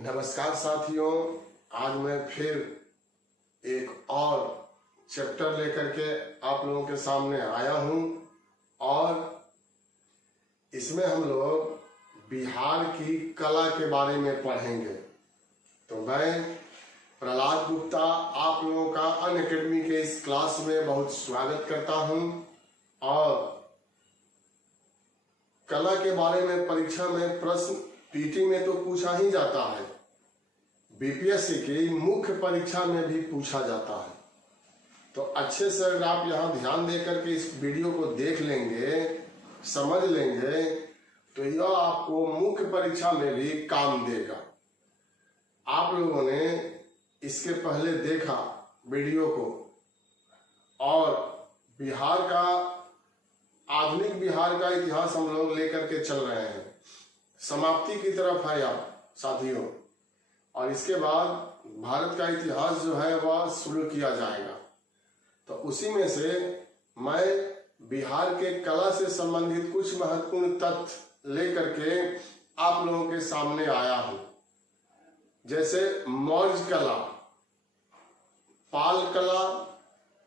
नमस्कार साथियों, आज मैं फिर एक और चैप्टर लेकर के आप लोगों के सामने आया हूं और इसमें हम लोग बिहार की कला के बारे में पढ़ेंगे। तो मैं प्रहलाद गुप्ता आप लोगों का अनअकैडमी के इस क्लास में बहुत स्वागत करता हूं और कला के बारे में परीक्षा में प्रश्न पीटी में तो पूछा ही जाता है, बीपीएससी की मुख्य परीक्षा में भी पूछा जाता है। तो अच्छे से अगर आप यहाँ ध्यान दे करके इस वीडियो को देख लेंगे, समझ लेंगे, तो यह आपको मुख्य परीक्षा में भी काम देगा। आप लोगों ने इसके पहले देखा वीडियो को और बिहार का आधुनिक बिहार का इतिहास हम लोग लेकर के चल रहे हैं, समाप्ति की तरफ है आप साथियों, और इसके बाद भारत का इतिहास जो है वह शुरू किया जाएगा। तो उसी में से मैं बिहार के कला से संबंधित कुछ महत्वपूर्ण तथ्य लेकर के आप लोगों के सामने आया हूं, जैसे मौर्य कला, पाल कला,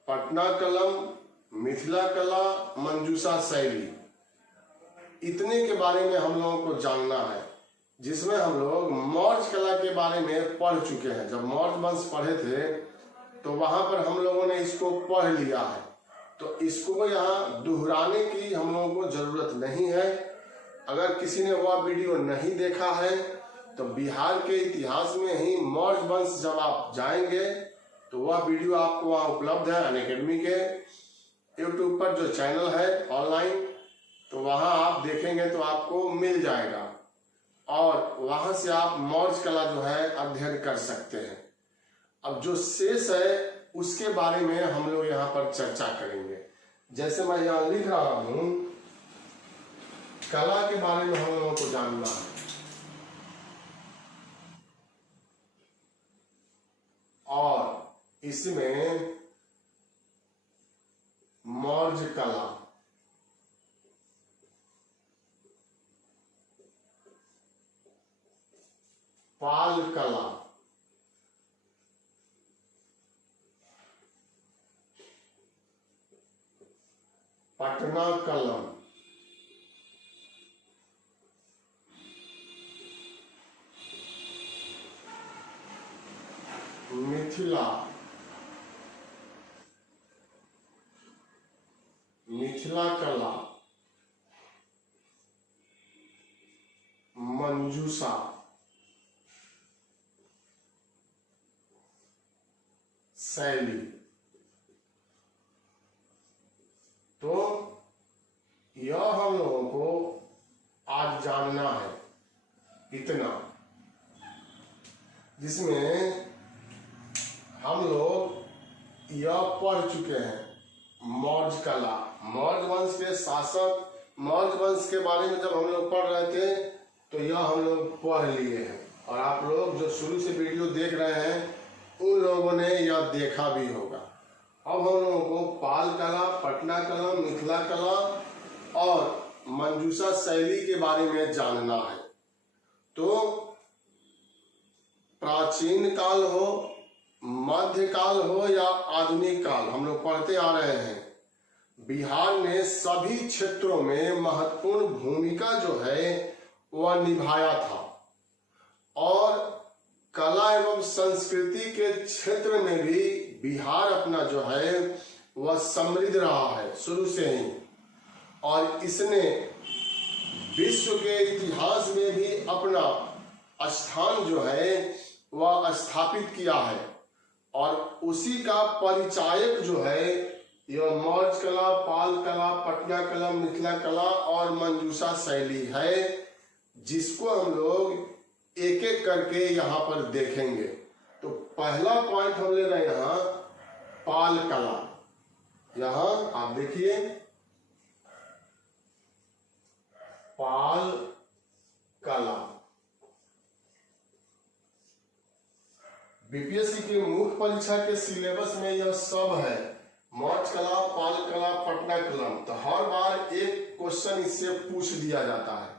पटना कलम, मिथिला कला, मंजूषा शैली, इतने के बारे में हम लोगों को जानना है, जिसमें हम लोग मौर्य कला के बारे में पढ़ चुके हैं। जब मौर्य वंश पढ़े थे तो वहां पर हम लोगों ने इसको पढ़ लिया है, तो इसको यहाँ दोहराने की हम लोगों को जरूरत नहीं है। अगर किसी ने वह वीडियो नहीं देखा है तो बिहार के इतिहास में ही मौर्य वंश जब आप जाएंगे तो वह वीडियो आपको वहाँ उपलब्ध है अनअकैडमी के यूट्यूब पर जो चैनल है ऑनलाइन, तो वहां आप देखेंगे तो आपको मिल जाएगा और वहां से आप मौर्य कला जो है अध्ययन कर सकते हैं। अब जो शेष है उसके बारे में हम लोग यहाँ पर चर्चा करेंगे। जैसे मैं यहाँ लिख रहा हूं, कला के बारे में हम लोगों को जानना है और इसमें मौर्य कला, पाल कला, पटना कलम, मिथिला कला, मंजूषा शैली। तो यह हम लोगों को आज जानना है इतना, जिसमें हम लोग यह पढ़ चुके हैं मौर्य कला, मौर्य वंश के शासक, मौर्य वंश के बारे में जब हम लोग पढ़ रहे थे तो यह हम लोग पढ़ लिए हैं और आप लोग जो शुरू से वीडियो देख रहे हैं उन लोगों ने यह देखा भी होगा। अब हम लोगों को पाल कला, पटना कला, मिथिला कला और मंजूषा शैली के बारे में जानना है। तो प्राचीन काल हो, मध्यकाल हो या आधुनिक काल, हम लोग पढ़ते आ रहे हैं, बिहार ने सभी क्षेत्रों में महत्वपूर्ण भूमिका जो है वह निभाया था और कला एवं संस्कृति के क्षेत्र में भी बिहार अपना जो है वह समृद्ध रहा है शुरू से ही, और इसने विश्व के इतिहास में भी अपना स्थान जो है वह स्थापित किया है और उसी का परिचायक जो है यह मौर्य कला, पाल कला, पटना कला, मिथिला कला और मंजूषा शैली है, जिसको हम लोग एक एक करके यहाँ पर देखेंगे। तो पहला पॉइंट हम ले रहे हैं यहाँ पाल कला। यहाँ आप देखिए पाल कला बीपीएससी की मुख्य परीक्षा के सिलेबस में यह सब है, मौर्य कला, पाल कला, पटना कलम। तो हर बार एक क्वेश्चन इससे पूछ दिया जाता है।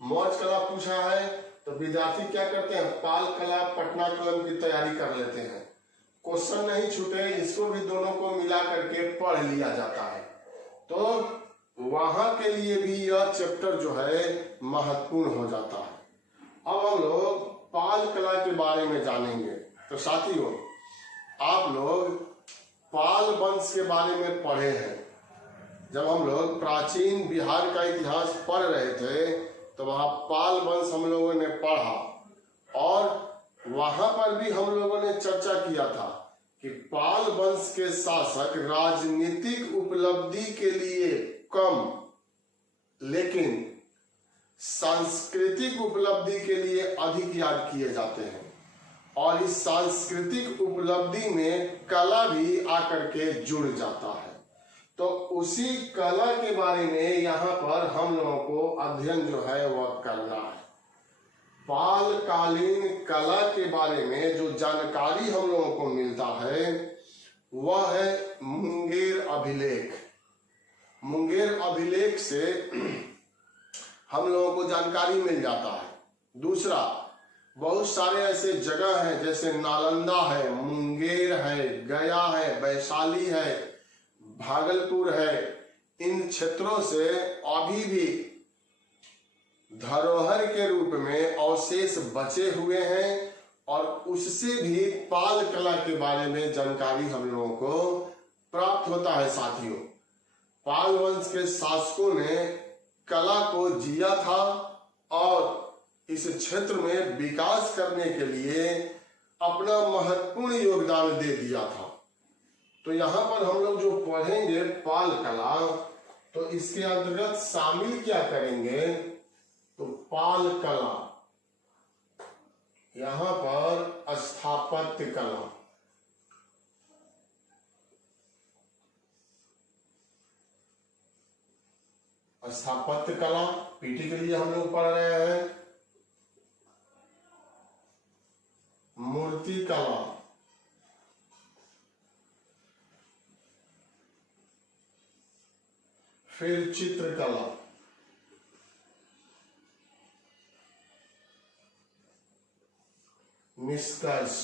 मौर्य कला पूछा है तो विद्यार्थी क्या करते हैं, पाल कला पटना कलम की तैयारी कर लेते हैं। क्वेश्चन नहीं छूटे, इसको भी दोनों को मिला करके पढ़ लिया जाता है। तो वहां के लिए भी यह चैप्टर जो है महत्वपूर्ण हो जाता है। अब हम लोग पाल कला के बारे में जानेंगे। तो साथियों, आप लोग पाल वंश के बारे में पढ़े हैं। जब हम लोग प्राचीन बिहार का इतिहास पढ़ रहे थे तो वहां पाल वंश हम लोगों ने पढ़ा, और वहां पर भी हम लोगों ने चर्चा किया था कि पाल वंश के शासक राजनीतिक उपलब्धि के लिए कम लेकिन सांस्कृतिक उपलब्धि के लिए अधिक याद किए जाते हैं, और इस सांस्कृतिक उपलब्धि में कला भी आकर के जुड़ जाता है। तो उसी कला के बारे में यहाँ पर हम लोगों को अध्ययन जो है वह करना है। पाल कालीन कला के बारे में जो जानकारी हम लोगों को मिलता है वह है मुंगेर अभिलेख। मुंगेर अभिलेख से हम लोगों को जानकारी मिल जाता है। दूसरा, बहुत सारे ऐसे जगह हैं जैसे नालंदा है, मुंगेर है, गया है, वैशाली है, भागलपुर है। इन क्षेत्रों से अभी भी धरोहर के रूप में अवशेष बचे हुए हैं, और उससे भी पाल कला के बारे में जानकारी हम लोगों को प्राप्त होता है। साथियों, पाल वंश के शासकों ने कला को जिया था और इस क्षेत्र में विकास करने के लिए अपना महत्वपूर्ण योगदान दे दिया था। तो यहाँ पर हम लोग जो पढ़ेंगे पाल कला, तो इसके अंतर्गत शामिल क्या करेंगे, तो पाल कला, यहाँ पर स्थापत्य कला, स्थापत्य कला पीटी के लिए हम लोग पढ़ रहे हैं। मूर्ति कला, फिर चित्रकला, निष्कर्ष।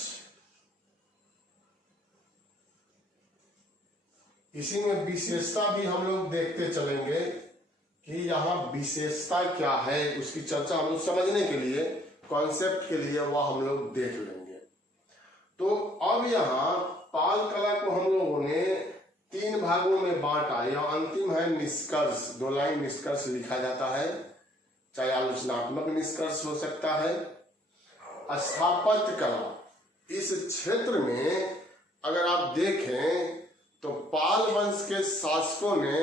इसी में विशेषता भी हम लोग देखते चलेंगे कि यहाँ विशेषता क्या है, उसकी चर्चा हम लोग समझने के लिए, कॉन्सेप्ट के लिए वह हम लोग देख लेंगे। तो अब यहाँ पाल कला को हम लोगों ने 3 भागों में बांटा। यह अंतिम है निष्कर्ष। 2 लाइन निष्कर्ष लिखा जाता है, चाहे आलोचनात्मक निष्कर्ष हो सकता है। स्थापत्य कला, इस क्षेत्र में अगर आप देखें तो पाल वंश के शासकों ने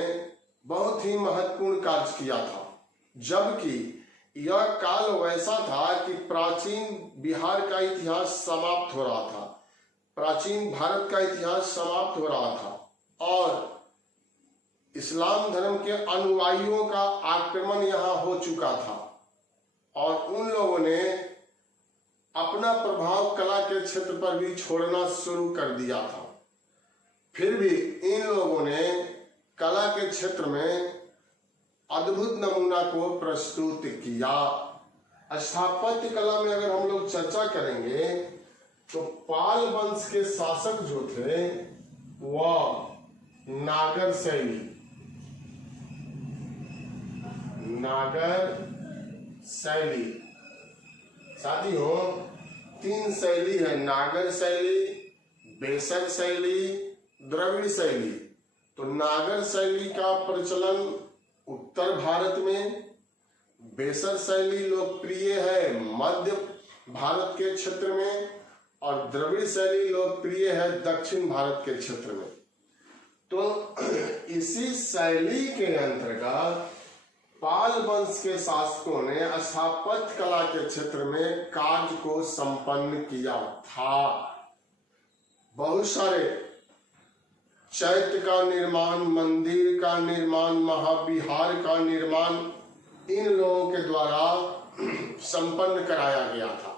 बहुत ही महत्वपूर्ण कार्य किया था, जबकि यह काल वैसा था कि प्राचीन बिहार का इतिहास समाप्त हो रहा था, प्राचीन भारत का इतिहास समाप्त हो रहा था, और इस्लाम धर्म के अनुयायियों का आक्रमण यहाँ हो चुका था, और उन लोगों ने अपना प्रभाव कला के क्षेत्र पर भी छोड़ना शुरू कर दिया था। फिर भी इन लोगों ने कला के क्षेत्र में अद्भुत नमूना को प्रस्तुत किया। स्थापत्य कला में अगर हम लोग चर्चा करेंगे तो पाल वंश के शासक जो थे वह नागर शैली, नागर शैली, साथियों 3 शैली है, नागर शैली, बेसर शैली, द्रविड़ शैली। तो नागर शैली का प्रचलन उत्तर भारत में, बेसर शैली लोकप्रिय है मध्य भारत के क्षेत्र में, और द्रविड़ शैली लोकप्रिय है दक्षिण भारत के क्षेत्र में। तो इसी शैली के अंतर्गत पाल वंश के शासकों ने स्थापत्य कला के क्षेत्र में कार्य को संपन्न किया था। बहुत सारे चैत्य का निर्माण, मंदिर का निर्माण, महाविहार का निर्माण इन लोगों के द्वारा संपन्न कराया गया था,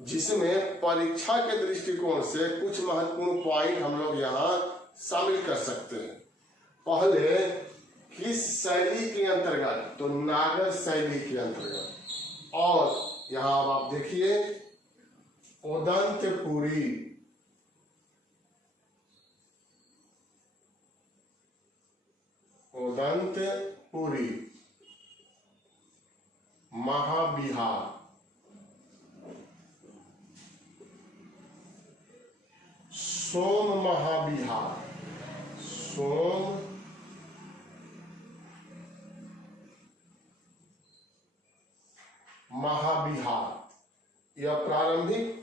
जिसमें परीक्षा के दृष्टिकोण से कुछ महत्वपूर्ण पॉइंट हम लोग यहाँ शामिल कर सकते हैं। पहले किस शैली के अंतर्गत, तो नागर शैली के अंतर्गत, और यहां अब आप देखिए उदंतपुरी, उदंतपुरी, महाबिहार, सोम महाबिहार, सोम महाबिहार। यह प्रारंभिक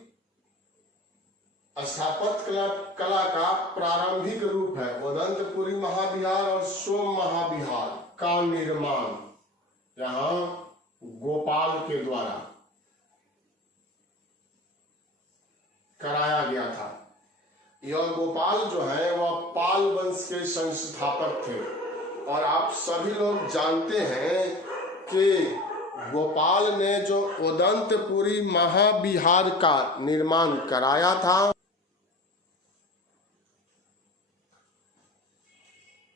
स्थापत्य कला का प्रारंभिक रूप है। उदंतपुरी महाबिहार और सोम महाबिहार का निर्माण यहाँ गोपाल के द्वारा कराया गया था। यह गोपाल जो है वह पाल वंश के संस्थापक थे और आप सभी लोग जानते हैं कि गोपाल ने जो उदंतपुरी महाबिहार का निर्माण कराया था,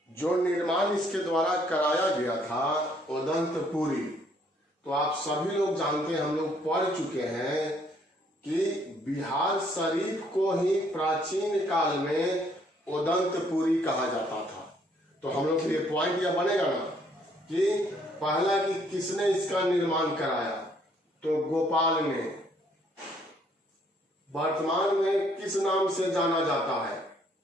जो निर्माण इसके द्वारा कराया गया था उदंतपुरी, तो आप सभी लोग जानते हैं, हम लोग पढ़ चुके हैं कि बिहार शरीफ को ही प्राचीन काल में उदंतपुरी कहा जाता था। तो हम लोग के लिए पॉइंट यह बनेगा ना कि पहला कि किसने इसका निर्माण कराया, तो गोपाल ने। वर्तमान में किस नाम से जाना जाता है,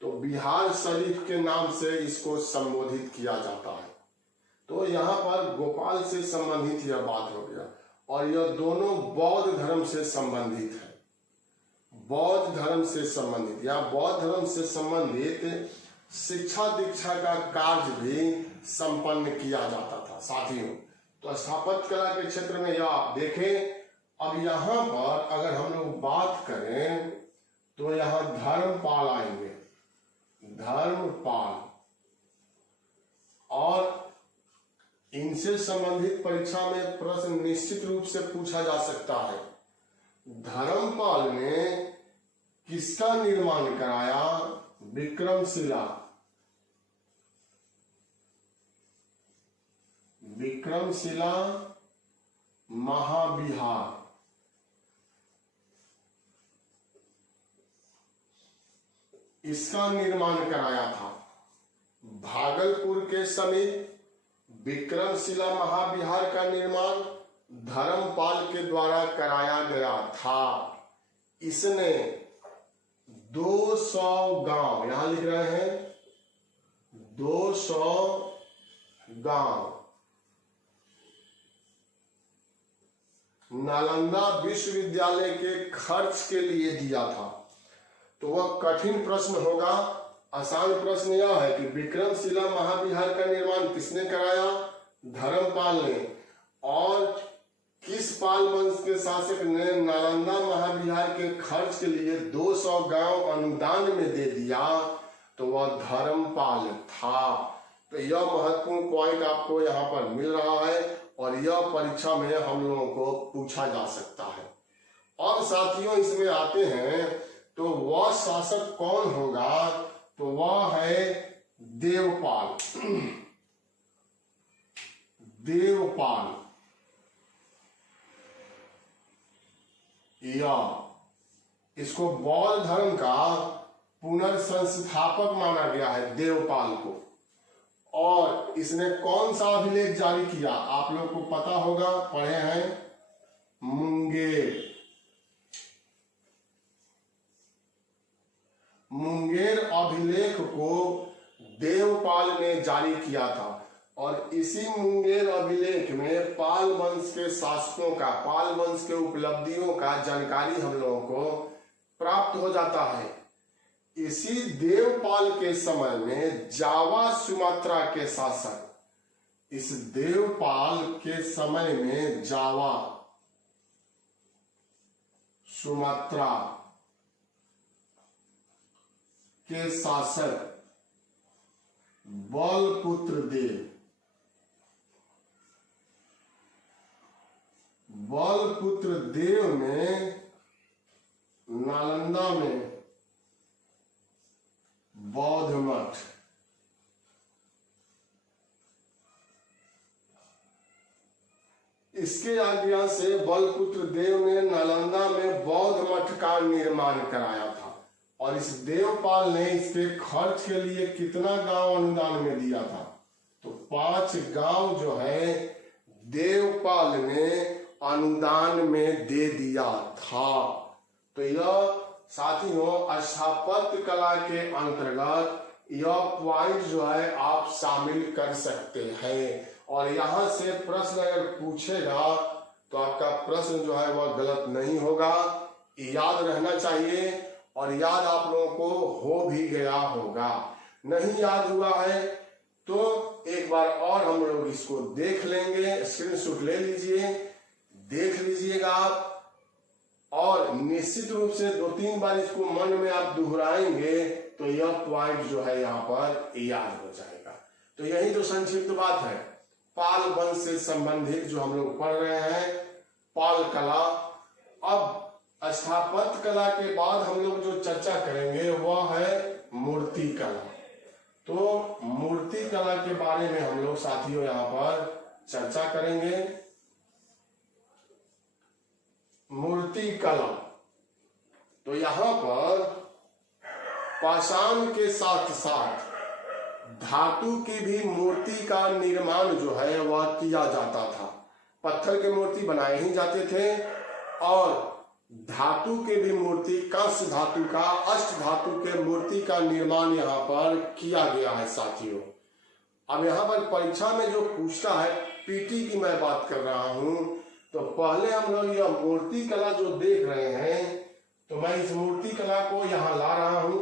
तो बिहार शरीफ के नाम से इसको संबोधित किया जाता है। तो यहाँ पर गोपाल से संबंधित यह बात हो गया और यह दोनों बौद्ध धर्म से संबंधित है। बौद्ध धर्म से संबंधित या बौद्ध धर्म से संबंधित शिक्षा दीक्षा का कार्य भी संपन्न किया जाता था साथियों। तो स्थापत्य कला के क्षेत्र में यह आप देखें। अब यहाँ पर अगर हम लोग बात करें तो यहाँ धर्मपाल आएंगे, धर्मपाल, और इनसे संबंधित परीक्षा में प्रश्न निश्चित रूप से पूछा जा सकता है। धर्मपाल ने किसका निर्माण कराया? विक्रमशिला, विक्रमशिला महाबिहार। इसका निर्माण कराया था। भागलपुर के समीप विक्रमशिला महाबिहार का निर्माण धर्मपाल के द्वारा कराया गया था। इसने 200 गांव, यहां लिख रहे हैं 200 गांव, नालंदा विश्वविद्यालय के खर्च के लिए दिया था। तो वह कठिन प्रश्न होगा। आसान प्रश्न यह है कि विक्रमशिला महाबिहार का निर्माण किसने कराया? धर्मपाल ने। और किस पाल वंश के शासक ने नालंदा महाबिहार के खर्च के लिए 200 गांव अनुदान में दे दिया? तो वह धर्मपाल था। तो यह महत्वपूर्ण पॉइंट आपको यहाँ पर मिल रहा है और यह परीक्षा में हम लोगों को पूछा जा सकता है। अब साथियों इसमें आते हैं तो वह शासक कौन होगा? तो वह है देवपाल। देवपाल या इसको बौद्ध धर्म का पुनर्संस्थापक माना गया है देवपाल को। और इसने कौन सा अभिलेख जारी किया? आप लोग को पता होगा, पढ़े हैं, मुंगेर। मुंगेर अभिलेख को देवपाल ने जारी किया था और इसी मुंगेर अभिलेख में पाल वंश के शासकों का, पाल वंश के उपलब्धियों का जानकारी हम लोगों को प्राप्त हो जाता है। इसी देवपाल के समय में जावा सुमात्रा के शासक, इस देवपाल के समय में जावा सुमात्रा के शासक बलपुत्र देव, बलपुत्र देव ने नालंदा में बौद्ध मठ, इसके आज्ञा से बलपुत्र देव ने नालंदा में बौद्ध मठ का निर्माण कराया था। और इस देवपाल ने इसके खर्च के लिए कितना गांव अनुदान में दिया था? तो 5 गांव जो है देवपाल ने अनुदान में दे दिया था। तो यह साथियों स्थापत्य कला के अंतर्गत यह पॉइंट जो है आप शामिल कर सकते हैं। और यहाँ से प्रश्न अगर पूछेगा तो आपका प्रश्न जो है वह गलत नहीं होगा, याद रहना चाहिए। और याद आप लोगों को हो भी गया होगा। नहीं याद हुआ है तो एक बार और हम लोग इसको देख लेंगे, स्क्रीनशॉट ले लीजिए, देख लीजिएगा आप। और निश्चित रूप से 2-3 बार इसको मन में आप दोहराएंगे तो यह पॉइंट जो है यहाँ पर याद हो जाएगा। तो यही जो संक्षिप्त बात है पाल वंश से संबंधित जो हम लोग पढ़ रहे हैं पाल कला। अब स्थापत्य कला के बाद हम लोग जो चर्चा करेंगे वह है मूर्ति कला। तो मूर्ति कला के बारे में हम लोग साथियों यहाँ पर चर्चा करेंगे। मूर्ति कला तो यहाँ पर पाषाण के साथ साथ धातु की भी मूर्ति का निर्माण जो है वह किया जाता था। पत्थर के मूर्ति बनाए ही जाते थे और धातु के भी मूर्ति, कांस्य धातु का, अष्ट धातु के मूर्ति का निर्माण यहाँ पर किया गया है साथियों। अब यहाँ पर परीक्षा में जो पूछता है, पीटी की मैं बात कर रहा हूं, तो पहले हम लोग यह मूर्ति कला जो देख रहे हैं तो मैं इस मूर्ति कला को यहाँ ला रहा हूं।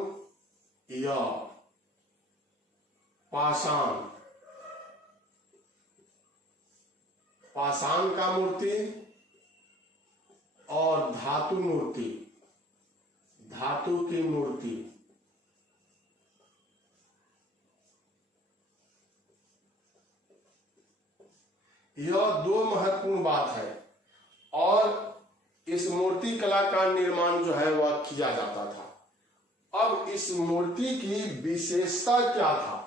यह पाषाण, पाषाण का मूर्ति और धातु मूर्ति, धातु की मूर्ति। यह 2 महत्वपूर्ण बात है। और इस मूर्ति कला का निर्माण जो है वह किया जाता था। अब इस मूर्ति की विशेषता क्या था?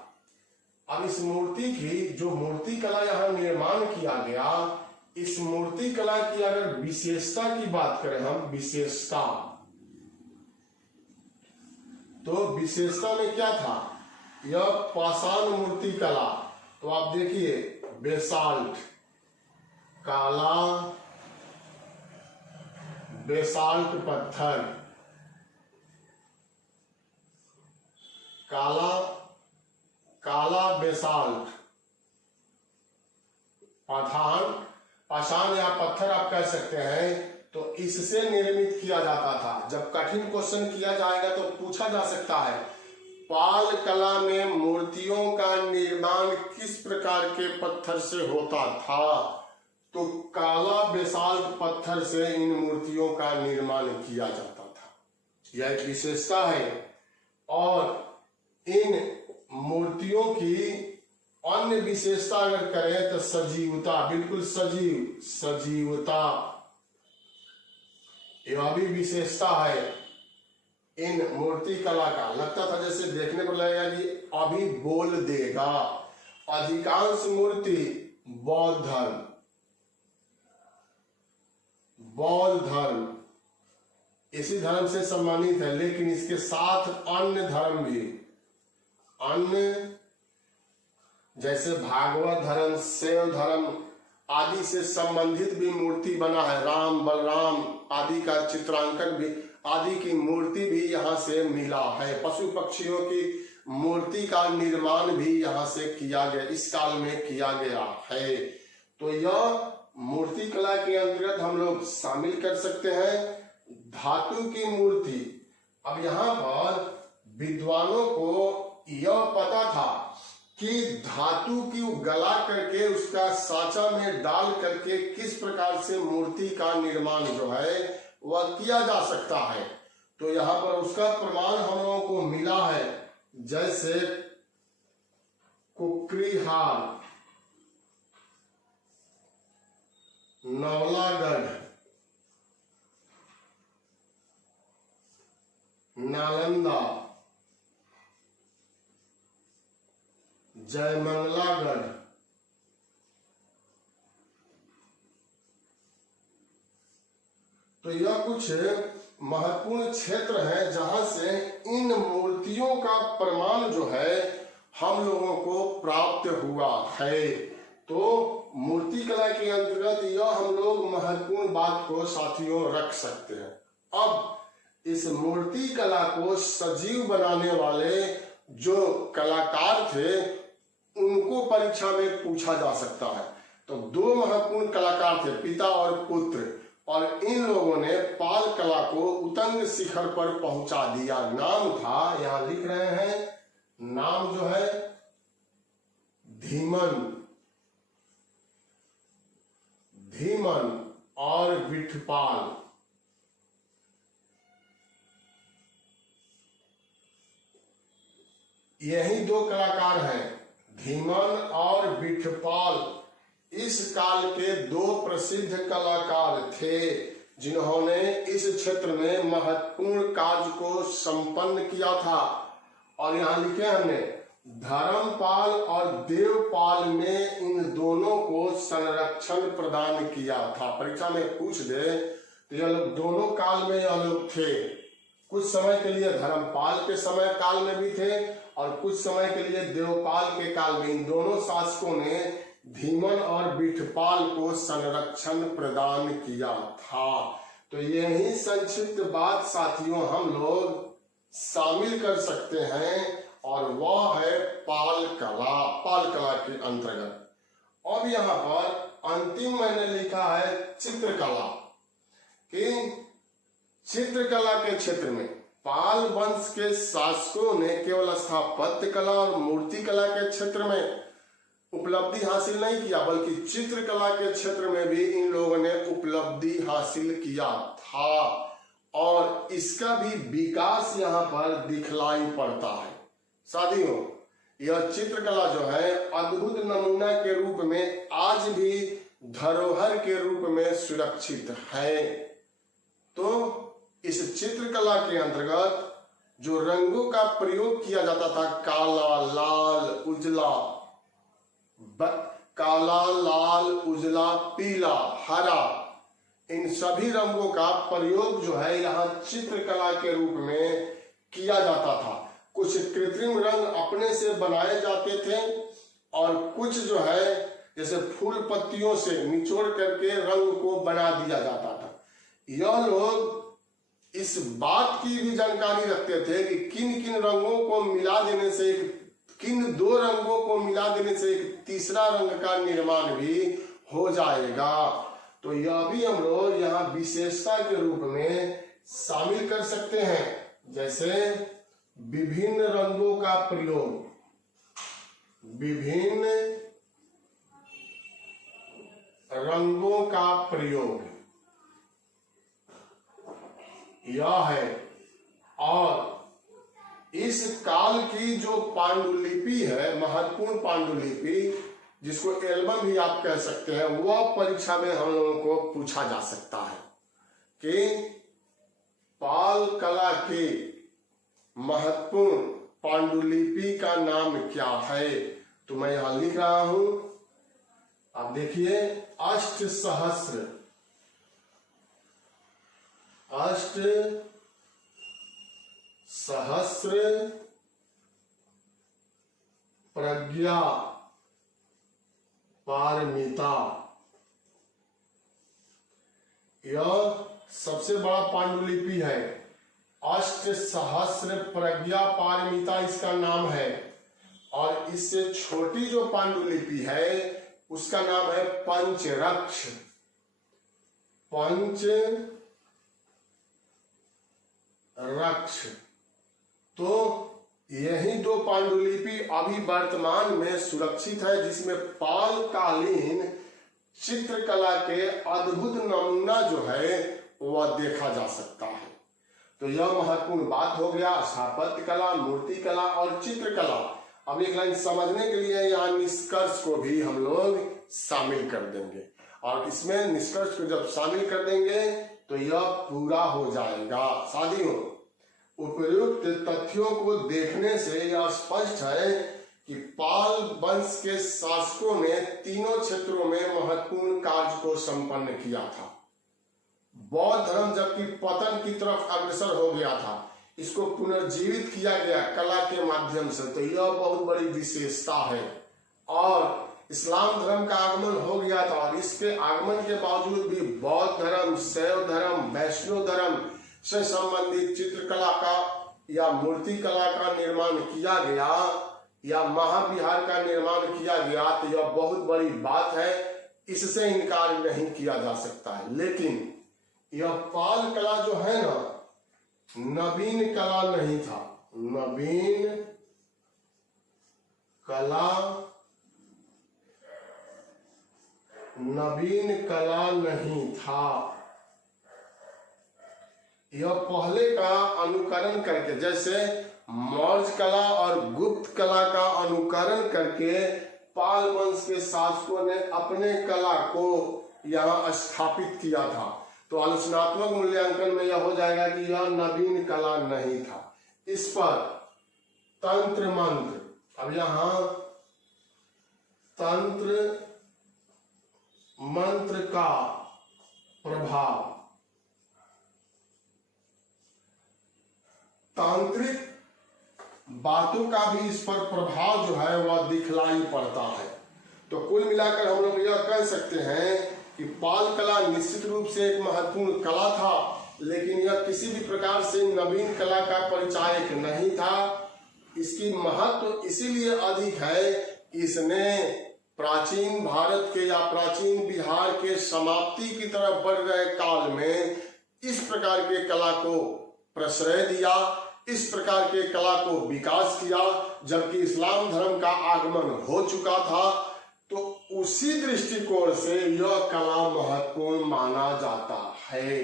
अब इस मूर्ति की जो मूर्ति कला यहाँ निर्माण किया गया, इस मूर्ति कला की अगर विशेषता की बात करें हम, विशेषता, तो विशेषता में क्या था? यह पाषाण मूर्ति कला। तो आप देखिए बेसाल्ट, काला बेसाल्ट पत्थर, काला बेसाल्ट, पाषाण या पत्थर आप कह सकते हैं। तो इससे निर्मित किया जाता था। जब कठिन क्वेश्चन किया जाएगा तो पूछा जा सकता है पाल कला में मूर्तियों का निर्माण किस प्रकार के पत्थर से होता था? तो काला बेसाल्ट पत्थर से इन मूर्तियों का निर्माण किया जाता था। यह एक विशेषता है। और इन मूर्तियों की अन्य विशेषता अगर करें तो सजीवता, बिल्कुल सजीवता, यह भी विशेषता है इन मूर्ति कला का। लगता था जैसे देखने को लगेगा कि अभी बोल देगा। अधिकांश मूर्ति बौद्ध धर्म इसी धर्म से सम्मानित है, लेकिन इसके साथ अन्य धर्म भी, अन्य जैसे भागवत धर्म, शैव धर्म आदि से संबंधित भी मूर्ति बना है। राम बलराम आदि का चित्रांकन भी, आदि की मूर्ति भी यहाँ से मिला है। पशु पक्षियों की मूर्ति का निर्माण भी यहाँ से किया गया, इस काल में किया गया है। तो यह मूर्ति कला के अंतर्गत हम लोग शामिल कर सकते हैं धातु की मूर्ति। अब यहाँ पर विद्वानों को यह पता था कि धातु की गला करके उसका साचा में डाल करके किस प्रकार से मूर्ति का निर्माण जो है वह किया जा सकता है। तो यहाँ पर उसका प्रमाण हम लोगों को मिला है, जैसे कुकरीहार, नवलागढ़, नालंदा, जयमंगलागढ़, तो यह कुछ महत्वपूर्ण क्षेत्र है जहां से इन मूर्तियों का प्रमाण जो है हम लोगों को प्राप्त हुआ है। तो मूर्ति कला के अंतर्गत यह हम लोग महत्वपूर्ण बात को साथियों रख सकते हैं। अब इस मूर्ति कला को सजीव बनाने वाले जो कलाकार थे उनको परीक्षा में पूछा जा सकता है। तो दो महत्वपूर्ण कलाकार थे, पिता और पुत्र, और इन लोगों ने पाल कला को उतंग शिखर पर पहुंचा दिया। नाम था, यहां लिख रहे हैं, नाम जो है धीमन और विठपाल। यही दो कलाकार हैं, धीमन और विठपाल। इस काल के दो प्रसिद्ध कलाकार थे जिन्होंने इस क्षेत्र में महत्वपूर्ण कार्य को संपन्न किया था। और यहां लिखे हमने धर्मपाल और देवपाल ने इन दोनों को संरक्षण प्रदान किया था। परीक्षा में पूछ दे तो यह लोग दोनों काल में यह लोग थे। कुछ समय के लिए धर्मपाल के समय काल में भी थे और कुछ समय के लिए देवपाल के काल में। इन दोनों शासकों ने धीमन और विठपाल को संरक्षण प्रदान किया था। तो यही संक्षिप्त बात साथियों हम लोग शामिल कर सकते हैं और वह है पाल कला के अंतर्गत। अब यहाँ पर अंतिम मैंने लिखा है चित्रकला। कि चित्रकला के क्षेत्र में पाल वंश के शासकों ने केवल स्थापत्य कला और मूर्ति कला के क्षेत्र में उपलब्धि हासिल नहीं किया, बल्कि चित्रकला के क्षेत्र में भी इन लोगों ने उपलब्धि हासिल किया था। और इसका भी विकास यहाँ पर दिखलाई पड़ता है। साथियों, यह चित्रकला जो है अद्भुत नमूना के रूप में आज भी धरोहर के रूप में सुरक्षित है। तो इस चित्रकला के अंतर्गत जो रंगों का प्रयोग किया जाता था, काला, लाल, उजला, पीला, हरा, इन सभी रंगों का प्रयोग जो है यहाँ चित्रकला के रूप में किया जाता था। कुछ कृत्रिम रंग अपने से बनाए जाते थे और कुछ जो है जैसे फूल पत्तियों से निचोड़ करके रंग को बना दिया जाता था। यह लोग इस बात की भी जानकारी रखते थे कि किन किन रंगों को मिला देने से, किन दो रंगों को मिला देने से एक तीसरा रंग का निर्माण भी हो जाएगा। तो यह भी हम लोग यहाँ विशेषता के रूप में शामिल कर सकते हैं। जैसे विभिन्न रंगों का प्रयोग, विभिन्न रंगों का प्रयोग यह है। और इस काल की जो पांडुलिपि है, महत्वपूर्ण पांडुलिपि, जिसको एल्बम भी आप कह सकते हैं, वह परीक्षा में हम लोगों को पूछा जा सकता है कि पाल कला के महत्वपूर्ण पांडुलिपि का नाम क्या है। तो मैं यहां लिख रहा हूं, आप देखिए, अष्ट सहस्र प्रज्ञा पारमिता। यह सबसे बड़ा पांडुलिपि है। अष्ट सहस्र प्रज्ञा पारमिता इसका नाम है। और इससे छोटी जो पांडुलिपि है उसका नाम है पंचरक्ष। तो यही दो पांडुलिपि अभी वर्तमान में सुरक्षित है, जिसमें पाल कालीन चित्रकला के अद्भुत नमूना जो है वह देखा जा सकता है। तो यह महत्वपूर्ण बात हो गया, स्थापत्य कला, मूर्ति कला और चित्रकला। अब एक लाइन समझने के लिए यहाँ निष्कर्ष को भी हम लोग शामिल कर देंगे, और इसमें निष्कर्ष को जब शामिल कर देंगे तो यह पूरा हो जाएगा। साथियों, उपयुक्त तथ्यों को देखने से यह स्पष्ट है कि पाल वंश के शासकों ने तीनों क्षेत्रों में महत्वपूर्ण कार्य को संपन्न किया था। बौद्ध धर्म जबकि पतन की तरफ अग्रसर हो गया था, इसको पुनर्जीवित किया गया कला के माध्यम से, तो यह बहुत बड़ी विशेषता है। और इस्लाम धर्म का आगमन हो गया था और इसके आगमन के बावजूद भी बौद्ध धर्म, शैव धर्म, वैष्णव धर्म से संबंधित चित्रकला का या मूर्ति कला का निर्माण किया गया या महाविहार का निर्माण किया गया, तो यह बहुत बड़ी बात है, इससे इनकार नहीं किया जा सकता है। लेकिन यह पाल कला जो है ना, नवीन कला नहीं था, नवीन कला नहीं था। यह पहले का अनुकरण करके, जैसे मौर्य कला और गुप्त कला का अनुकरण करके पाल वंश के शासकों ने अपने कला को यहाँ स्थापित किया था। तो आलोचनात्मक मूल्यांकन में यह हो जाएगा कि यह नवीन कला नहीं था। इस पर तंत्र मंत्र, अब यहाँ तंत्र मंत्र का प्रभाव, तांत्रिक बातों का भी इस पर प्रभाव जो है वह दिखलाई पड़ता है। तो कुल मिलाकर हम लोग यह कह सकते हैं कि पाल कला निश्चित रूप से एक महत्वपूर्ण कला था, लेकिन यह किसी भी प्रकार से नवीन कला का परिचायक नहीं था। इसकी महत्व इसीलिए अधिक है कि इसने प्राचीन भारत के या प्राचीन बिहार के समाप्ति की तरफ बढ़ रहे काल में इस प्रकार के कला को प्रश्रय दिया, इस प्रकार के कला को विकास किया। जबकि इस्लाम धर्म का आगमन हो चुका था, तो उसी दृष्टिकोण से यह कला महत्वपूर्ण माना जाता है।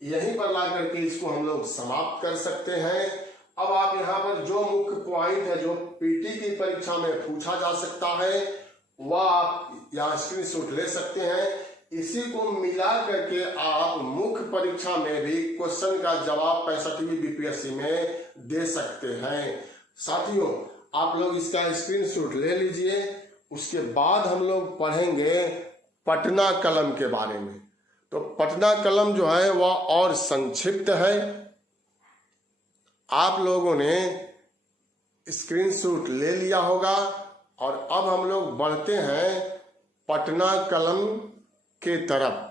यहीं पर ला करके इसको हम लोग समाप्त कर सकते हैं। अब आप यहाँ पर जो मुख्य पॉइंट है जो पीटी की परीक्षा में पूछा जा सकता है वह आप यहाँ स्क्रीनशॉट ले सकते हैं। इसी को मिला करके आप मुख्य परीक्षा में भी क्वेश्चन का जवाब 65वीं बीपीएससी में दे सकते हैं। साथियों, आप लोग इसका स्क्रीनशॉट ले लीजिए। उसके बाद हम लोग पढ़ेंगे पटना कलम के बारे में। तो पटना कलम जो है वह और संक्षिप्त है। आप लोगों ने स्क्रीनशॉट ले लिया होगा और अब हम लोग बढ़ते हैं पटना कलम के तरफ।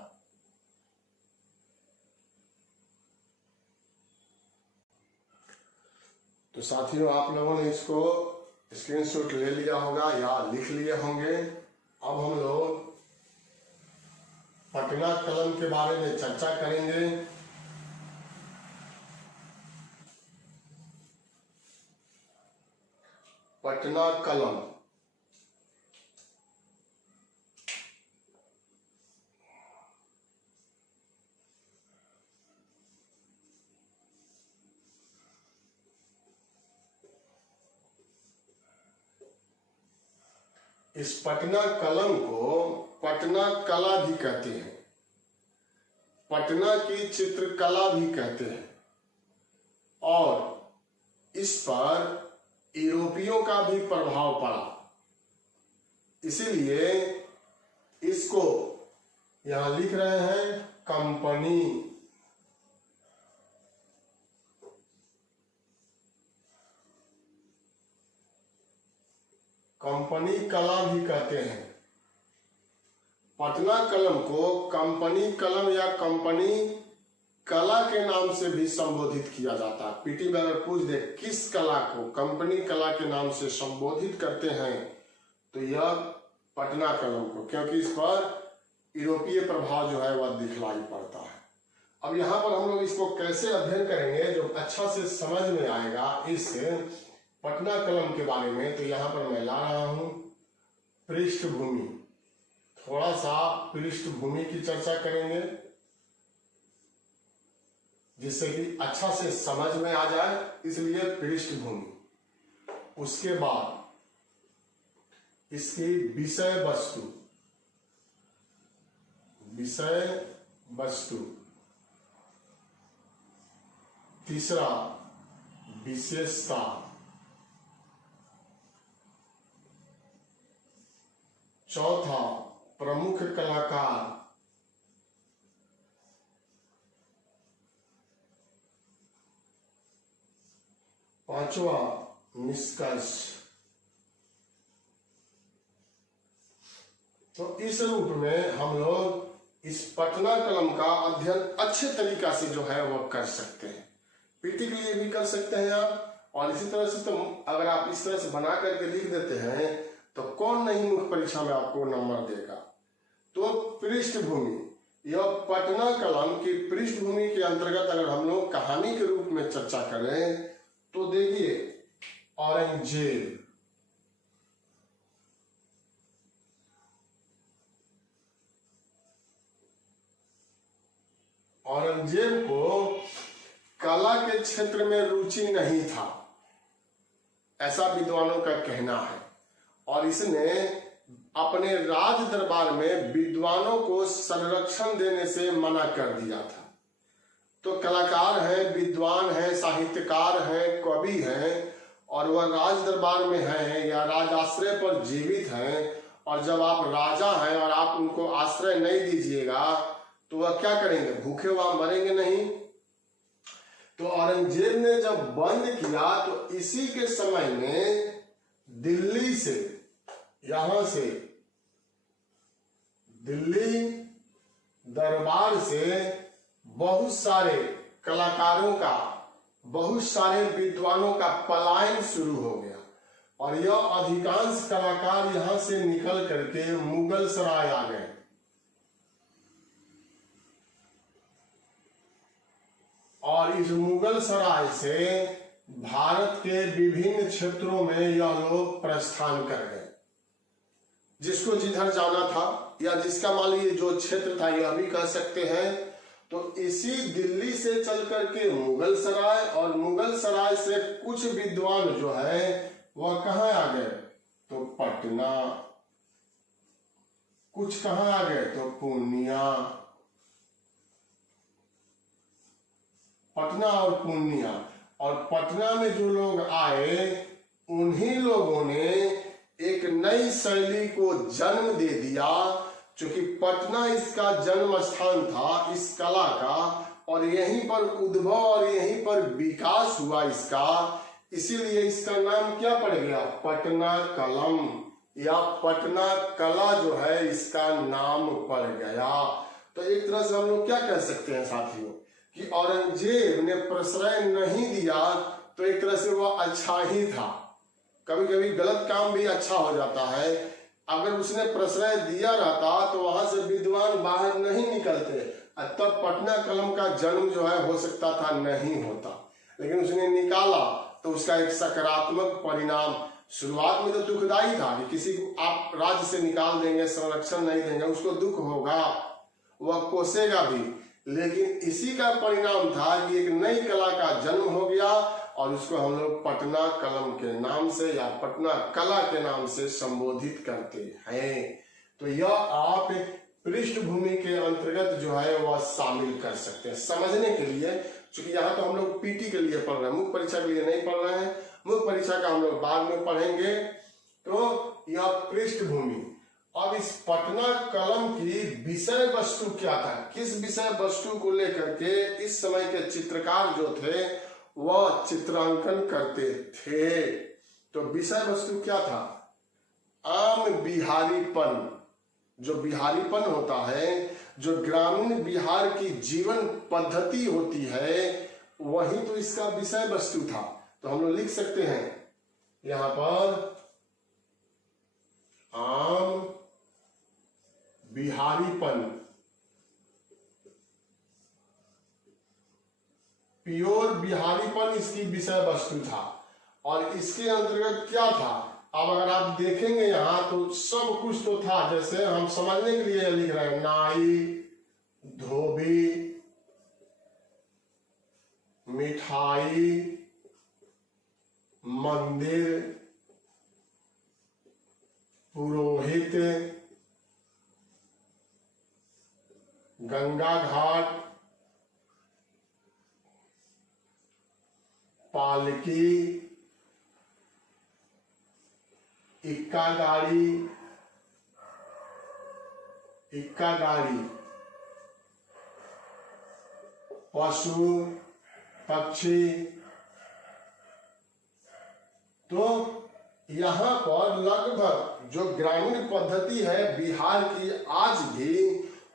तो साथियों, आप लोगों ने इसको स्क्रीनशॉट ले लिया होगा या लिख लिए होंगे। अब हम लोग पटना कलम के बारे में चर्चा करेंगे। पटना कलम इस पटना कलम को पटना कला भी कहते हैं, पटना की चित्रकला भी कहते हैं और इस पर यूरोपियों का भी प्रभाव पड़ा। इसीलिए इसको यहां लिख रहे हैं कंपनी। कंपनी कला भी कहते हैं। पटना कलम को कंपनी कलम या कंपनी कला के नाम से भी संबोधित किया जाता है। पीटी में अगर पूछ दे किस कला को कंपनी कला के नाम से संबोधित करते हैं तो यह पटना कलम को, क्योंकि इस पर यूरोपीय प्रभाव जो है वह दिखलाई पड़ता है। अब यहाँ पर हम लोग इसको कैसे अध्ययन करेंगे जो अच्छा से समझ में आएगा इस पटना कलम के बारे में। तो यहाँ पर मैं ला रहा हूं पृष्ठभूमि। थोड़ा सा पृष्ठभूमि की चर्चा करेंगे जिससे कि अच्छा से समझ में आ जाए, इसलिए पृष्ठभूमि। उसके बाद इसकी विषय वस्तु, तीसरा विशेषता, चौथा प्रमुख कलाकार, पांचवा निष्कर्ष। तो इस रूप में हम लोग इस पटना कलम का अध्ययन अच्छे तरीका से जो है वो कर सकते हैं। पीटी के लिए भी कर सकते हैं आप, और इसी तरह से तो अगर आप इस तरह से बना करके लिख देते हैं तो कौन नहीं मुख्य परीक्षा में आपको नंबर देगा। तो पृष्ठभूमि, यह पटना कलम की पृष्ठभूमि के अंतर्गत अगर हम लोग कहानी के रूप में चर्चा करें तो देखिए, औरंगजेब, औरंगजेब को कला के क्षेत्र में रुचि नहीं था, ऐसा विद्वानों का कहना है, और इसने अपने राज दरबार में विद्वानों को संरक्षण देने से मना कर दिया था। तो कलाकार हैं, विद्वान हैं, साहित्यकार हैं, कवि हैं, और वह राज दरबार में हैं या राज आश्रय पर जीवित हैं, और जब आप राजा हैं और आप उनको आश्रय नहीं दीजिएगा तो वह क्या करेंगे, भूखे वहां मरेंगे नहीं। तो औरंगजेब ने जब बंद किया तो इसी के समय में दिल्ली से, यहां से दिल्ली दरबार से बहुत सारे कलाकारों का, बहुत सारे विद्वानों का पलायन शुरू हो गया, और यह अधिकांश कलाकार यहां से निकल करके मुगल सराय आ गए। और इस मुगल सराय से भारत के विभिन्न क्षेत्रों में यह लोग प्रस्थान कर गए, जिसको जिधर जाना था या जिसका मान लीजिए जो क्षेत्र था यह भी कह सकते हैं। तो इसी दिल्ली से चल करके मुगल सराय, और मुगल सराय से कुछ विद्वान जो है वह कहाँ आ गए, तो पटना, कुछ कहाँ आ गए तो पूर्णिया, पटना और पूर्णिया। और पटना में जो लोग आए उन्हीं लोगों ने एक नई शैली को जन्म दे दिया, क्योंकि पटना इसका जन्म स्थान था इस कला का, और यहीं पर उद्भव और यहीं पर विकास हुआ इसका, इसीलिए इसका नाम क्या पड़ गया, पटना कलम, या पटना कला जो है इसका नाम पड़ गया। तो एक तरह से हम लोग क्या कह सकते हैं साथियों कि औरंगजेब ने प्रश्रय नहीं दिया तो एक तरह से वह अच्छा ही था। कभी कभी गलत काम भी अच्छा हो जाता है। अगर उसने प्रश्रय दिया रहता तो वहां से विद्वान बाहर नहीं निकलते, तब पटना कलम का जन्म जो है हो सकता था नहीं होता, लेकिन उसने निकाला तो उसका एक सकारात्मक परिणाम। शुरुआत में तो दुखदायी था कि किसी को आप राज्य से निकाल देंगे, संरक्षण नहीं देंगे, उसको दुख होगा, वह कोसेगा भी, लेकिन इसी का परिणाम था कि एक नई कला का जन्म हो गया, और उसको हम लोग पटना कलम के नाम से या पटना कला के नाम से संबोधित करते हैं। तो यह आप पृष्ठभूमि के अंतर्गत जो है वह शामिल कर सकते हैं समझने के लिए, क्योंकि यहाँ तो हम लोग पीटी के लिए पढ़ रहे हैं, मुख्य परीक्षा के लिए नहीं पढ़ रहे हैं, मुख्य परीक्षा का हम लोग बाद में पढ़ेंगे। तो यह पृष्ठभूमि। अब इस पटना कलम की विषय वस्तु क्या था, किस विषय वस्तु को लेकर के इस समय के चित्रकार जो थे वह चित्रांकन करते थे। तो विषय वस्तु क्या था, आम बिहारीपन, जो बिहारीपन होता है, जो ग्रामीण बिहार की जीवन पद्धति होती है, वही तो इसका विषय वस्तु था। तो हम लोग लिख सकते हैं यहां पर आम बिहारीपन, प्योर बिहारीपन इसकी विषय वस्तु था। और इसके अंतर्गत क्या था, अब अगर आप देखेंगे यहां तो सब कुछ तो था, जैसे हम समझने के लिए लिख रहे हैं, नाई, धोबी, मिठाई, मंदिर, पुरोहित, गंगा घाट, पालकी, इक्का गाड़ी, पशु, पक्षी, तो यहाँ पर लगभग जो ग्रामीण पद्धति है बिहार की आज भी,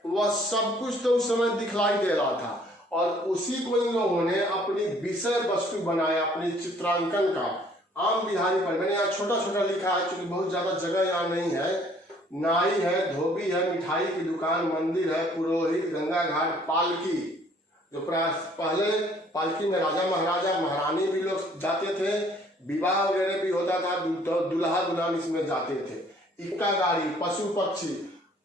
वह सब कुछ तो उस समय दिखलाई दे रहा था, और उसी को इन लोगों ने अपनी विषय वस्तु बनाया, अपनी चित्रांकन का। आम बिहारी पर मैंने यहाँ छोटा छोटा लिखा है, क्योंकि बहुत ज्यादा जगह यहाँ नहीं है। नाई है, धोबी है, मिठाई की दुकान, मंदिर है, पुरोहित, गंगा घाट, पालकी, जो पहले पालकी में राजा महाराजा महारानी भी लोग जाते थे, विवाह वगैरह भी होता था, दुल्हा दुल्हन इसमें जाते थे। इक्का गाड़ी, पशु पक्षी,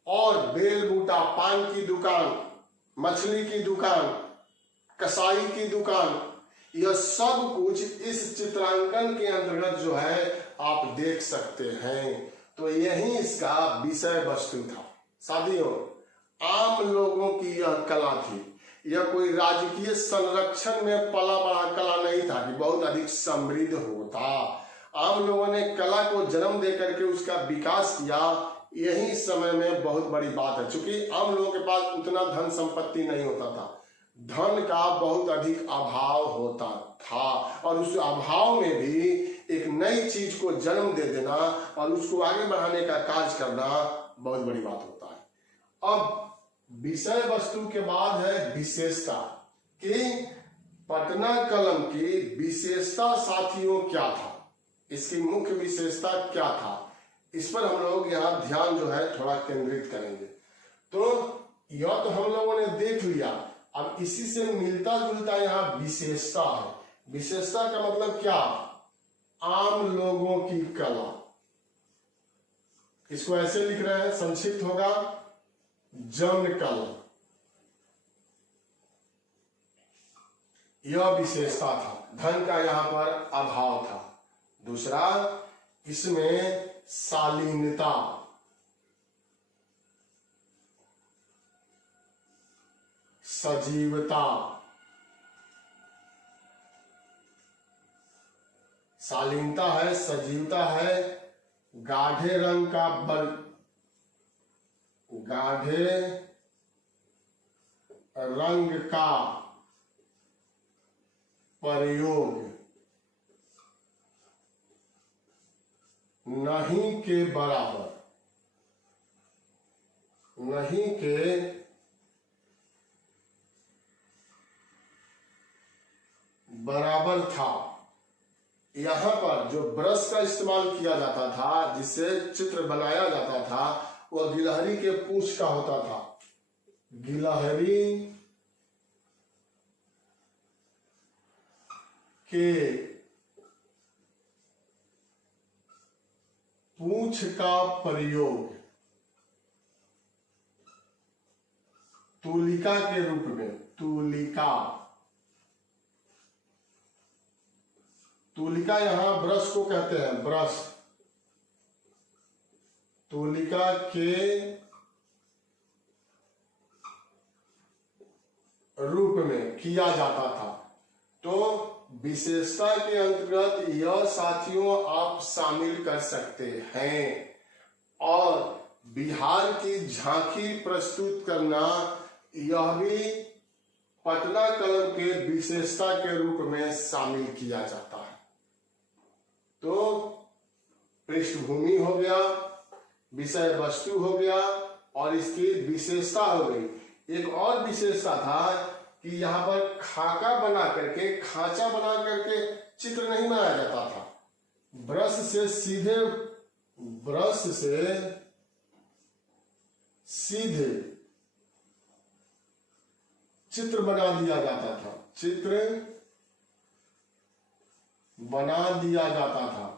और बेल बूटा, पान की दुकान, मछली की दुकान, कसाई की दुकान, यह सब कुछ इस चित्रांकन के अंतर्गत जो है आप देख सकते हैं। तो यही इसका विषय वस्तु था। साथियों, आम लोगों की यह कला थी। यह कोई राजकीय संरक्षण में पला बड़ा कला नहीं था कि बहुत अधिक समृद्ध होता। आम लोगों ने कला को जन्म दे करके उसका विकास किया। यही समय में बहुत बड़ी बात है, क्योंकि आम लोगों के पास उतना धन संपत्ति नहीं होता था, धन का बहुत अधिक अभाव होता था, और उस अभाव में भी एक नई चीज को जन्म दे देना और उसको आगे बढ़ाने का कार्य करना बहुत बड़ी बात होता है। अब विषय वस्तु के बाद है विशेषता, कि पटना कलम की विशेषता साथियों क्या था, इसकी मुख्य विशेषता क्या था, इस पर हम लोग यहाँ ध्यान जो है थोड़ा केंद्रित करेंगे। तो यह तो हम लोगों ने देख लिया। अब इसी से मिलता जुलता यहाँ विशेषता है। विशेषता का मतलब क्या? आम लोगों की कला। इसको ऐसे लिख रहे हैं, संक्षिप्त होगा जन कला। यह विशेषता था। धन का यहां पर अभाव था। दूसरा, इसमें शालीनता, सजीवता। शालीनता है, सजीवता है, गाढ़े रंग का गाढ़े रंग का प्रयोग, नहीं के बराबर, नहीं के बराबर था। यहां पर जो ब्रश का इस्तेमाल किया जाता था, जिससे चित्र बनाया जाता था, वह गिलहरी के पूंछ का होता था। गिलहरी के पूंछ का प्रयोग तूलिका के रूप में, तूलिका यहां ब्रश को कहते हैं, ब्रश, तूलिका के रूप में किया जाता था। तो विशेषता के अंतर्गत यह साथियों आप शामिल कर सकते हैं। और बिहार की झांकी प्रस्तुत करना, यह भी पटना कलम के विशेषता के रूप में शामिल किया जाता है। तो पृष्ठभूमि हो गया, विषय वस्तु हो गया, और इसकी विशेषता हो गई। एक और विशेषता था कि यहाँ पर खाका बना करके, खांचा बना करके चित्र नहीं बनाया जाता था। ब्रश से सीधे चित्र बना दिया जाता था, चित्र बना दिया जाता था।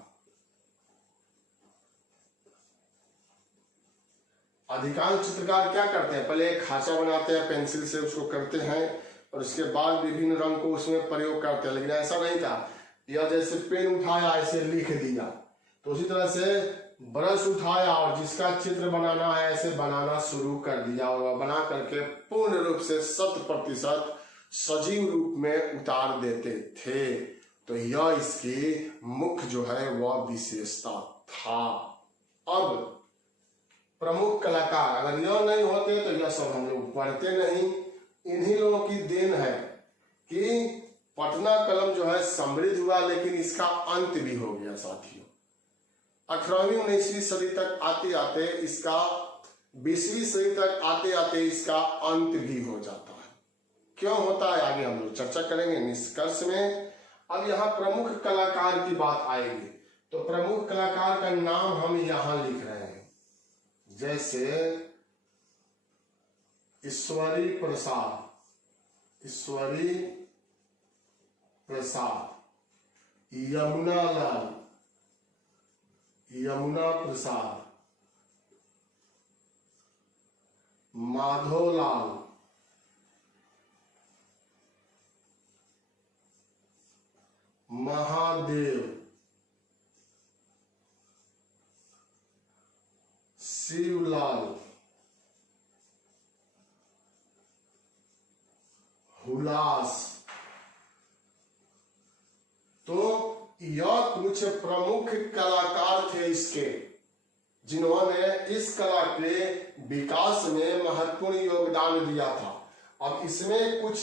अधिकांश चित्रकार क्या करते हैं, पहले एक खांचा बनाते हैं, पेंसिल से उसको करते हैं, और उसके बाद विभिन्न रंग को उसमें प्रयोग करते हैं। लेकिन ऐसा नहीं था, यह जैसे पेन उठाया ऐसे लिख दिया, तो उसी तरह से ब्रश उठाया और जिसका चित्र बनाना है ऐसे बनाना शुरू कर दिया, और बना करके पूर्ण रूप से 100% सजीव रूप में उतार देते थे। तो यह इसकी मुख्य जो है वह विशेषता था। अब प्रमुख कलाकार, अगर यह नहीं होते तो यह सब हम लोग पढ़ते नहीं। इन्हीं लोगों की देन है कि पटना पटना कलम जो है समृद्ध हुआ, लेकिन इसका अंत भी हो गया साथियों। 18वीं 19वीं सदी तक आते आते इसका 20वीं सदी तक आते आते इसका अंत भी हो जाता है। क्यों होता है आगे हम लोग चर्चा करेंगे निष्कर्ष में। अब यहाँ प्रमुख कलाकार की बात आएगी, तो प्रमुख कलाकार का नाम हम यहां लिख रहे हैं, जैसे ईश्वरी प्रसाद, ईश्वरी प्रसाद, यमुना लाल, यमुना प्रसाद, माधवलाल, महादेव, शिवलाल, हुलास। तो यह कुछ प्रमुख कलाकार थे इसके, जिन्होंने इस कला के विकास में महत्वपूर्ण योगदान दिया था। अब इसमें कुछ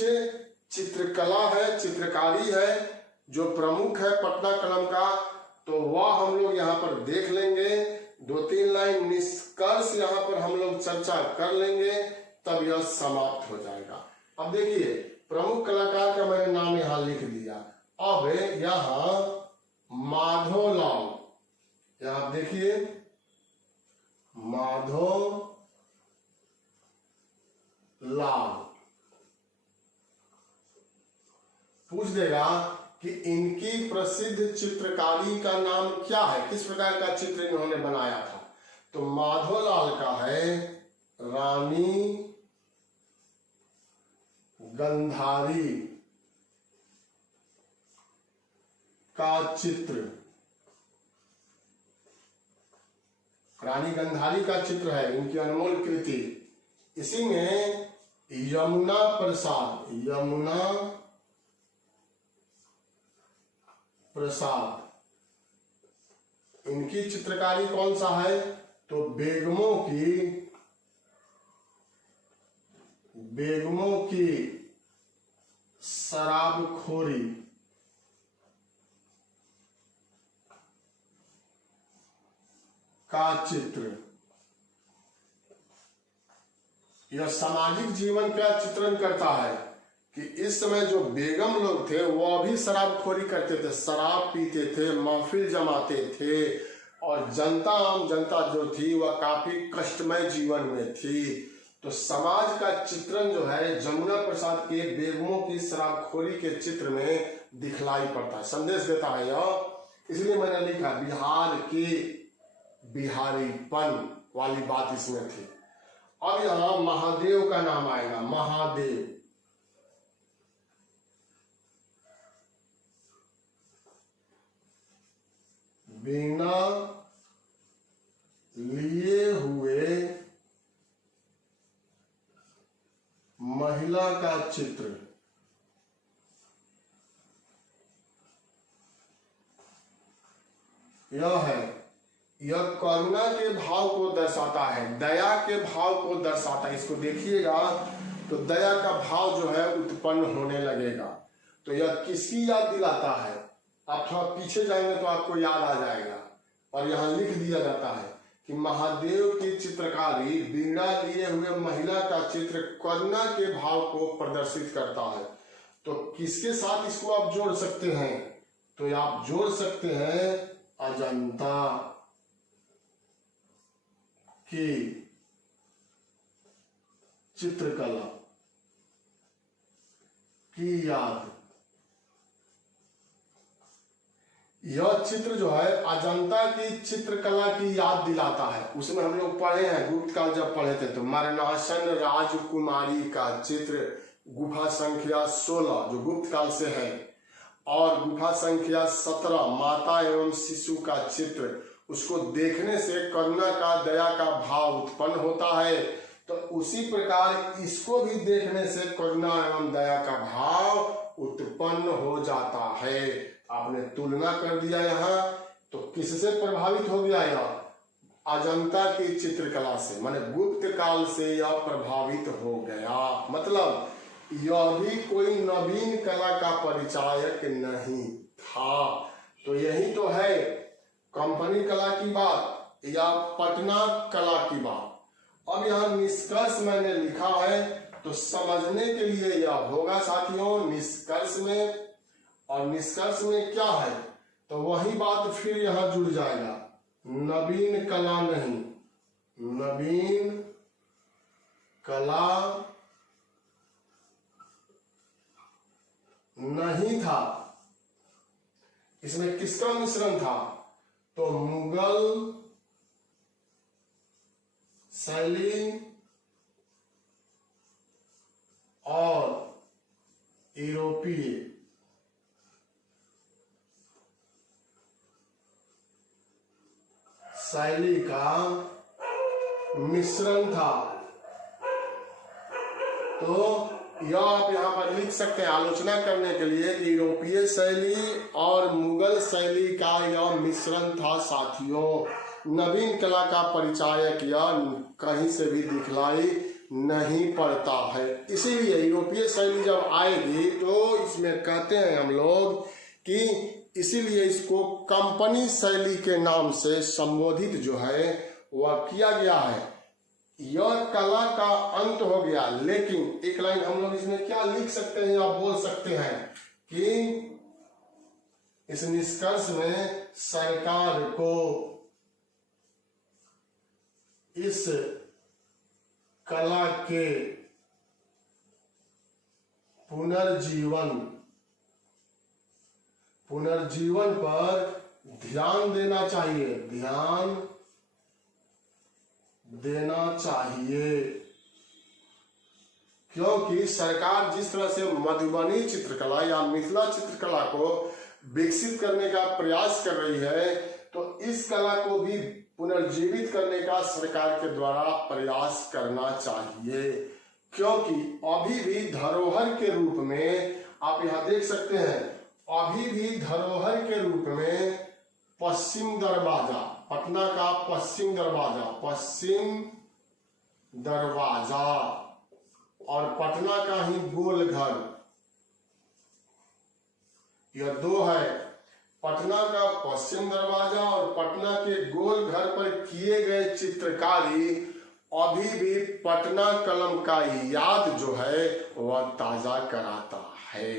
चित्रकला है, चित्रकारी है जो प्रमुख है पटना कलम का, तो वह हम लोग यहाँ पर देख लेंगे। 2-3 लाइन निष्कर्ष यहाँ पर हम लोग चर्चा कर लेंगे, तब यह समाप्त हो जाएगा। अब देखिए प्रमुख कलाकार का मैंने नाम यहाँ लिख दिया। अब यहाँ माधवलाल, यहाँ देखिए माधवलाल, पूछ देगा कि इनकी प्रसिद्ध चित्रकारी का नाम क्या है, किस प्रकार का चित्र इन्होंने बनाया था। तो माधवलाल का है रानी गंधारी का चित्र, रानी गंधारी का चित्र है इनकी अनमोल कृति। इसी में यमुना प्रसाद, यमुना प्रसाद, इनकी चित्रकारी कौन सा है, तो बेगमों की शराबखोरी का चित्र। यह सामाजिक जीवन का चित्रण करता है कि इस समय जो बेगम लोग थे वह भी शराबखोरी करते थे, शराब पीते थे, महफिल जमाते थे, और जनता, आम जनता जो थी वह काफी कष्टमय जीवन में थी। तो समाज का चित्रण जो है जमुना प्रसाद के बेगमों की शराबखोरी के चित्र में दिखलाई पड़ता है, संदेश देता है यह। इसलिए मैंने लिखा बिहार के बिहारीपन वाली बात इसमें थी। अब यहां महादेव का नाम आएगा, महादेव। बिना लिए हुए महिला का चित्र, यह है, यह करुणा के भाव को दर्शाता है, दया के भाव को दर्शाता है। इसको देखिएगा तो दया का भाव जो है उत्पन्न होने लगेगा। तो यह किसकी याद दिलाता है, आप थोड़ा पीछे जाएंगे तो आपको याद आ जाएगा। और यहाँ लिख दिया जाता है कि महादेव की चित्रकारी बिना लिए हुए महिला का चित्र करुणा के भाव को प्रदर्शित करता है। तो किसके साथ इसको आप जोड़ सकते हैं, तो आप जोड़ सकते हैं अजंता की चित्रकला की याद। यह चित्र जो है अजंता की चित्रकला की याद दिलाता है। उसमें हम लोग पढ़े हैं, गुप्त काल जब पढ़े थे तो मरणासन राजकुमारी का चित्र गुफा संख्या 16 जो गुप्त काल से है, और गुफा संख्या 17 माता एवं शिशु का चित्र, उसको देखने से करुणा का, दया का भाव उत्पन्न होता है। तो उसी प्रकार इसको भी देखने से करुणा एवं दया का भाव उत्पन्न हो जाता है। आपने तुलना कर दिया यहाँ, तो किससे प्रभावित हो गया यह, अजंता की चित्रकला से, माने गुप्त काल से यह प्रभावित हो गया। मतलब यह भी कोई नवीन कला का परिचायक नहीं था। तो यही तो है कंपनी कला की बात या पटना कला की बात। अब यहाँ निष्कर्ष मैंने लिखा है तो समझने के लिए यह होगा साथियों निष्कर्ष में, और निष्कर्ष में क्या है तो वही बात फिर यहाँ जुड़ जाएगा। नवीन कला नहीं, नवीन कला नहीं था। इसमें किसका मिश्रण था तो मुगल शैली और यूरोपीय शैली का मिश्रण था। तो यह आप यहाँ पर लिख सकते हैं आलोचना करने के लिए कि यूरोपीय शैली और मुगल शैली का यह मिश्रण था साथियों। नवीन कला का परिचायक यह कहीं से भी दिखलाई नहीं पड़ता है। इसीलिए यूरोपीय शैली जब आएगी तो इसमें कहते हैं हम लोग कि इसीलिए इसको कंपनी शैली के नाम से संबोधित जो है वह किया गया है। यह कला का अंत हो गया। लेकिन एक लाइन हम लोग इसमें क्या लिख सकते हैं या बोल सकते हैं कि इस निष्कर्ष में सरकार को इस कला के पुनर्जीवन पर ध्यान देना चाहिए, ध्यान देना चाहिए। क्योंकि सरकार जिस तरह से मधुबनी चित्रकला या मिथिला चित्रकला को विकसित करने का प्रयास कर रही है तो इस कला को भी पुनर्जीवित करने का सरकार के द्वारा प्रयास करना चाहिए। क्योंकि अभी भी धरोहर के रूप में आप यहाँ देख सकते हैं, अभी भी धरोहर के रूप में पश्चिम दरवाजा, पटना का पश्चिम दरवाजा और पटना का ही गोल घर, यह दो है। पटना का पश्चिम दरवाजा और पटना के गोल घर पर किए गए चित्रकारी अभी भी पटना कलम का याद जो है वह ताजा कराता है।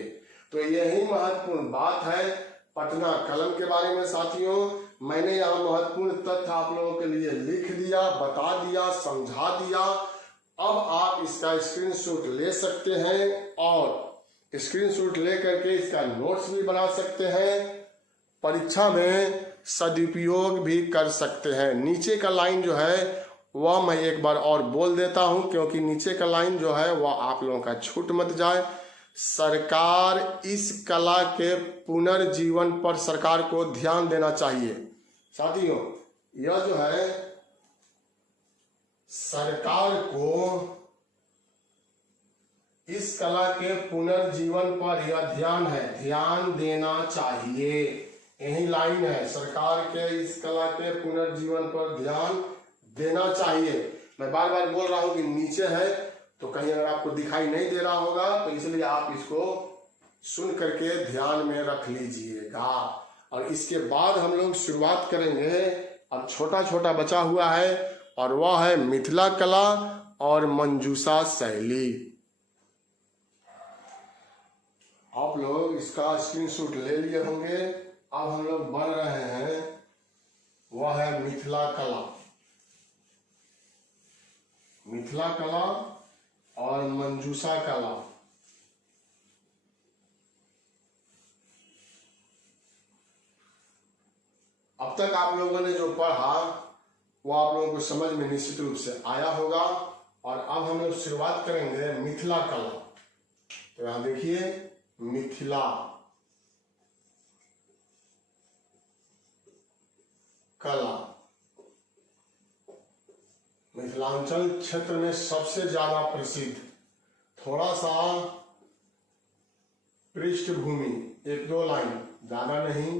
तो यही महत्वपूर्ण बात है पटना कलम के बारे में साथियों। मैंने यहाँ महत्वपूर्ण तथ्य आप लोगों के लिए लिख दिया, बता दिया, समझा दिया। अब आप इसका स्क्रीनशॉट ले सकते हैं और स्क्रीनशॉट लेकर के इसका नोट्स भी बना सकते हैं, परीक्षा में सदुपयोग भी कर सकते हैं। नीचे का लाइन जो है वह मैं एक बार और बोल देता हूं क्योंकि नीचे का लाइन जो है वह आप लोगों का छूट मत जाए। सरकार इस कला के पुनर्जीवन पर सरकार को ध्यान देना चाहिए। साथियों यह जो है सरकार को इस कला के पुनर्जीवन पर यह ध्यान देना चाहिए। यही लाइन है, सरकार के इस कला के पुनर्जीवन पर ध्यान देना चाहिए। मैं बार बार बोल रहा हूं कि नीचे है तो कहीं अगर आपको दिखाई नहीं दे रहा होगा तो इसलिए आप इसको सुन करके ध्यान में रख लीजिएगा। और इसके बाद हम लोग शुरुआत करेंगे, अब छोटा छोटा बचा हुआ है और वह है मिथिला कला और मंजूषा शैली। आप लोग इसका स्क्रीनशॉट ले लिए होंगे। अब हम लोग बढ़ रहे हैं, वह है मिथिला कला और मंजूषा कला। अब तक आप लोगों ने जो पढ़ा वो आप लोगों को समझ में निश्चित रूप से आया होगा। और अब हम लोग शुरुआत करेंगे मिथिला कला। तो यहां देखिए मिथिला कला मिथिलांचल क्षेत्र में सबसे ज्यादा प्रसिद्ध, थोड़ा सा पृष्ठभूमि, एक दो लाइन, ज्यादा नहीं,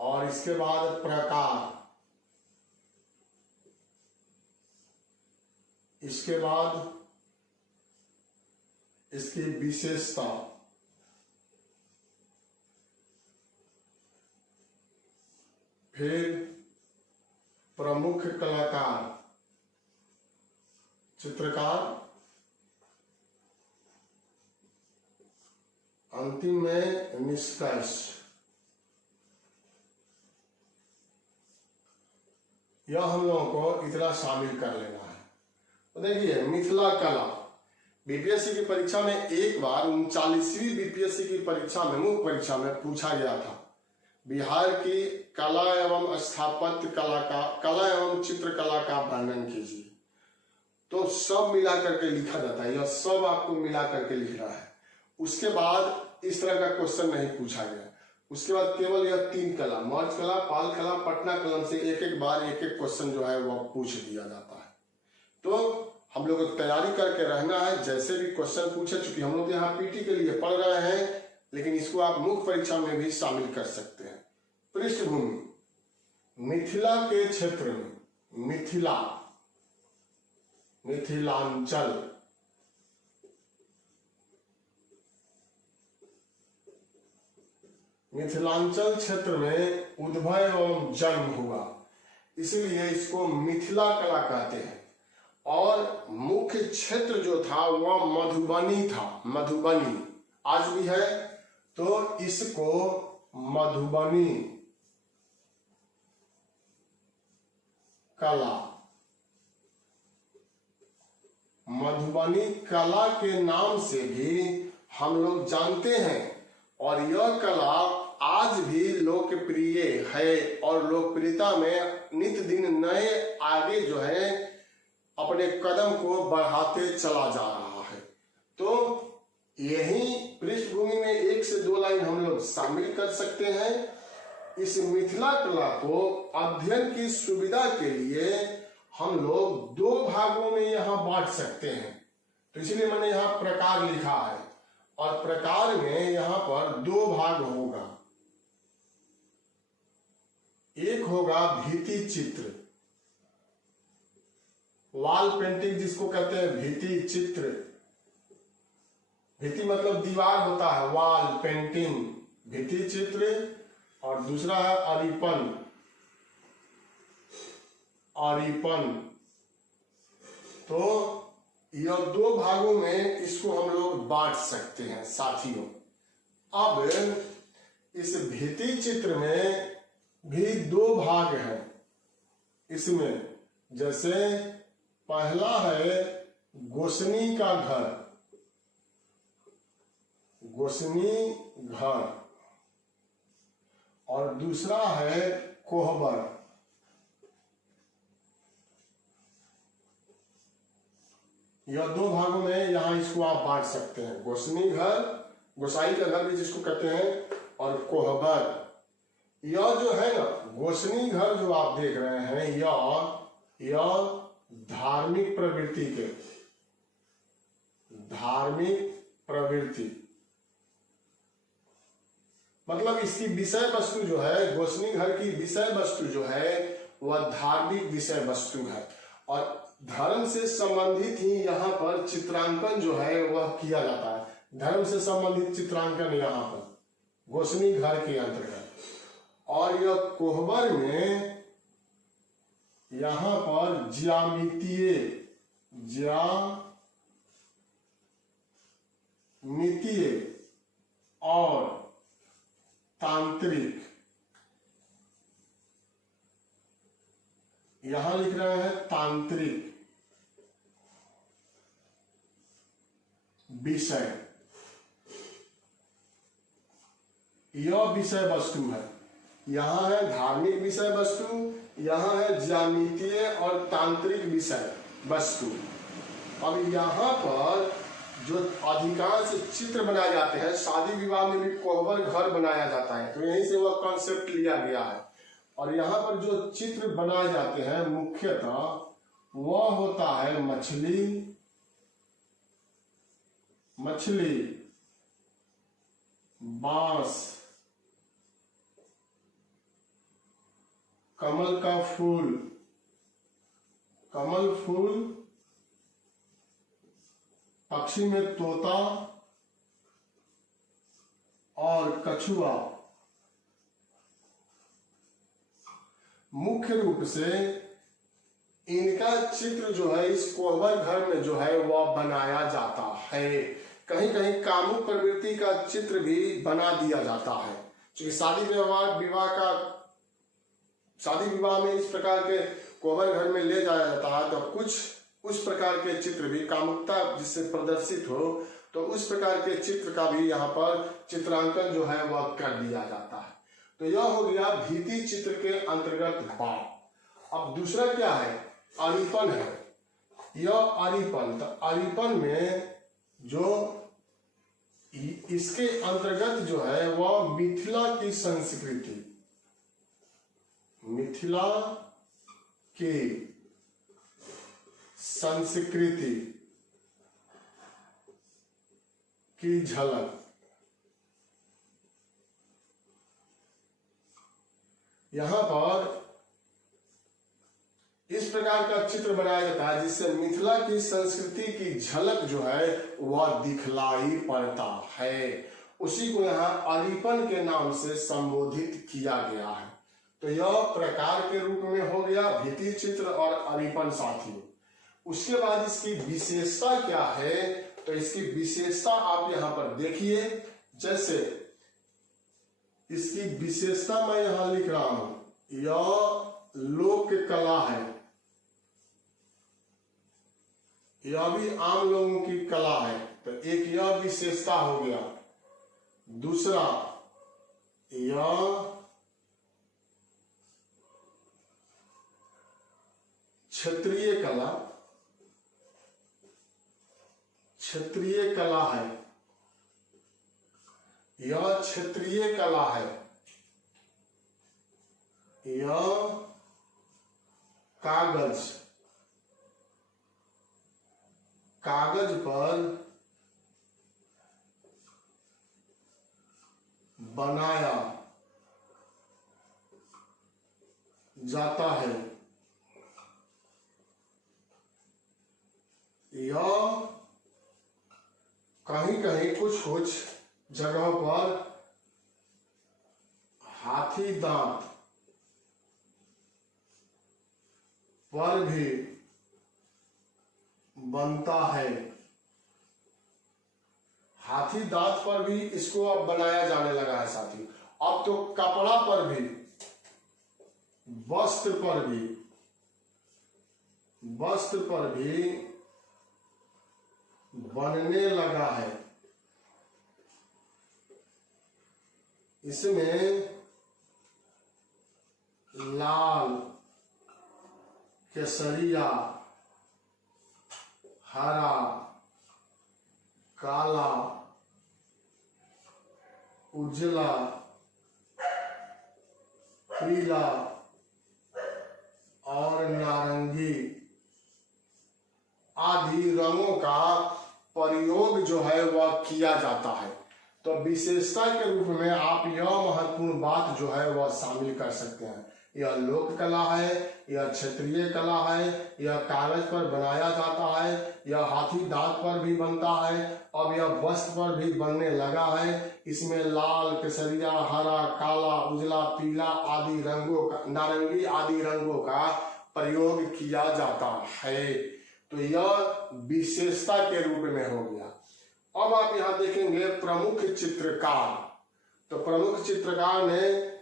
और इसके बाद प्रकार, इसके बाद इसकी विशेषता, फिर प्रमुख कलाकार, चित्रकार, अंतिम में निष्कर्ष। यह हम लोगों को इतना शामिल कर लेना है। तो देखिए, मिथिला कला बीपीएससी की परीक्षा में एक बार 39वीं बीपीएससी की परीक्षा में, मुख्य परीक्षा में पूछा गया था, बिहार की कला एवं स्थापत्य कला एवं चित्रकला का वर्णन कीजिए। तो सब मिला करके लिखा जाता है, यह सब आपको मिला करके लिख रहा है। उसके बाद इस तरह का क्वेश्चन नहीं पूछा गया। उसके बाद केवल यह 3 कला, मर्ज कला, पाल कला, पटना कलम से एक एक बार एक एक क्वेश्चन जो है वह पूछ दिया जाता है। तो हम लोग को तैयारी करके रहना है, जैसे भी क्वेश्चन पूछे, चूंकि हम लोग यहाँ पीटी के लिए पढ़ रहे हैं, लेकिन इसको आप मुख्य परीक्षा में भी शामिल कर सकते हैं। पृष्ठभूमि, मिथिला के क्षेत्र में, मिथिलांचल, मिथिलांचल क्षेत्र में उद्भव एवं जन्म हुआ, इसलिए इसको मिथिला कला कहते हैं। और मुख्य क्षेत्र जो था वह मधुबनी था, मधुबनी आज भी है, तो इसको मधुबनी कला, मधुबनी कला के नाम से भी हम लोग जानते हैं। और यह कला आज भी लोकप्रिय है और लोकप्रियता में नित्य दिन नए आगे जो है अपने कदम को बढ़ाते चला जा रहा है। तो यही पृष्ठभूमि में 1 से 2 लाइन हम लोग शामिल कर सकते हैं। इस मिथिला कला को अध्ययन की सुविधा के लिए हम लोग 2 भागों में यहाँ बांट सकते हैं। तो इसलिए मैंने यहाँ प्रकार लिखा है, और प्रकार में यहाँ पर 2 भाग होगा। एक होगा भित्ति चित्र, वॉल पेंटिंग जिसको कहते हैं भित्ति चित्र। भित्ति मतलब दीवार होता है, वॉल पेंटिंग, भित्ति चित्र। और दूसरा है अरिपन, अरिपन। तो यह 2 भागों में इसको हम लोग बांट सकते हैं साथियों। अब इस भित्ति चित्र में भी 2 भाग हैं इसमें। जैसे पहला है गोसनी का घर, गोसनी घर, और दूसरा है कोहबर। यह 2 भागों में यहाँ इसको आप बांट सकते हैं। गोसनी घर, गोसाई का घर भी जिसको कहते हैं, और कोहबर। यह जो है ना, गोसनी घर जो आप देख रहे हैं, यह धार्मिक प्रवृत्ति के, धार्मिक प्रवृत्ति मतलब इसकी विषय वस्तु जो है, गोसनी घर की विषय वस्तु जो है वह धार्मिक विषय वस्तु है। और धर्म से संबंधित ही यहाँ पर चित्रांकन जो है वह किया जाता है। धर्म से संबंधित चित्रांकन यहाँ पर गोसनी घर के अंतर्गत। और यह कोहबर में यहाँ पर ज्यामितीय और तांत्रिक, यहां लिख रहे हैं तांत्रिक विषय, यह विषय वस्तु है। यहां है धार्मिक विषय वस्तु, यहां है ज्यामितीय और तांत्रिक विषय वस्तु। अब यहाँ पर जो अधिकांश चित्र बनाए जाते हैं, शादी विवाह में भी कोहबर घर बनाया जाता है, तो यहीं से वह कॉन्सेप्ट लिया गया है। और यहाँ पर जो चित्र बनाए जाते हैं मुख्यतः वह होता है मछली, बांस, कमल का फूल, पक्षी में तोता और कछुआ मुख्य रूप से इनका चित्र जो है इस कोहबर घर में जो है वह बनाया जाता है। कहीं कहीं कामुक प्रवृत्ति का चित्र भी बना दिया जाता है। क्योंकि शादी विवाह में इस प्रकार के कोहबर घर में ले जाया जाता है, तो कुछ उस प्रकार के चित्र भी कामुकता जिससे प्रदर्शित हो, तो उस प्रकार के चित्र का भी यहाँ पर चित्रांकन जो है वह कर दिया जाता है। तो यह हो गया भित्ति चित्र के अंतर्गत भाव। अब दूसरा क्या है, अरिपन है। यह अरिपन, तो अरिपन में जो इसके अंतर्गत जो है वह मिथिला की संस्कृति, मिथिला की संस्कृति की झलक, यहां पर इस प्रकार का चित्र बनाया जाता है जिससे मिथिला की संस्कृति की झलक जो है वह दिखलाई पड़ता है। उसी को यहाँ अरिपन के नाम से संबोधित किया गया है। तो यह प्रकार के रूप में हो गया भित्ति चित्र और अरिपन साथियों। उसके बाद इसकी विशेषता क्या है, तो इसकी विशेषता आप यहाँ पर देखिए। जैसे इसकी विशेषता मैं यहाँ लिख रहा हूं, यह लोक कला है, यह भी आम लोगों की कला है। तो एक यह विशेषता हो गया। दूसरा, यह क्षेत्रीय कला, क्षेत्रीय कला है, यह क्षेत्रीय कला है। यह कागज, कागज पर बनाया जाता है। यह कहीं कहीं कुछ जगहों पर हाथी दांत पर भी बनता है। हाथी दांत पर भी इसको अब बनाया जाने लगा है साथी। अब तो कपड़ा पर भी, वस्त्र पर भी, वस्त्र पर भी बनने लगा है। इसमें लाल, केसरिया, हरा, काला, उजला, पीला और नारंगी आदि रंगों का प्रयोग जो है वह किया जाता है। तो विशेषता के रूप में आप यह महत्वपूर्ण बात जो है वह शामिल कर सकते हैं। यह लोक कला है, यह क्षेत्रीय कला है, यह कागज पर बनाया जाता है, यह हाथी दांत पर भी बनता है, अब यह वस्त्र पर भी बनने लगा है। इसमें लाल, केसरिया, हरा, काला, उजला, पीला आदि रंगों का, नारंगी आदि रंगों का प्रयोग किया जाता है। तो यह विशेषता के रूप में हो गया। अब आप यहाँ देखेंगे प्रमुख चित्रकार। तो प्रमुख चित्रकार में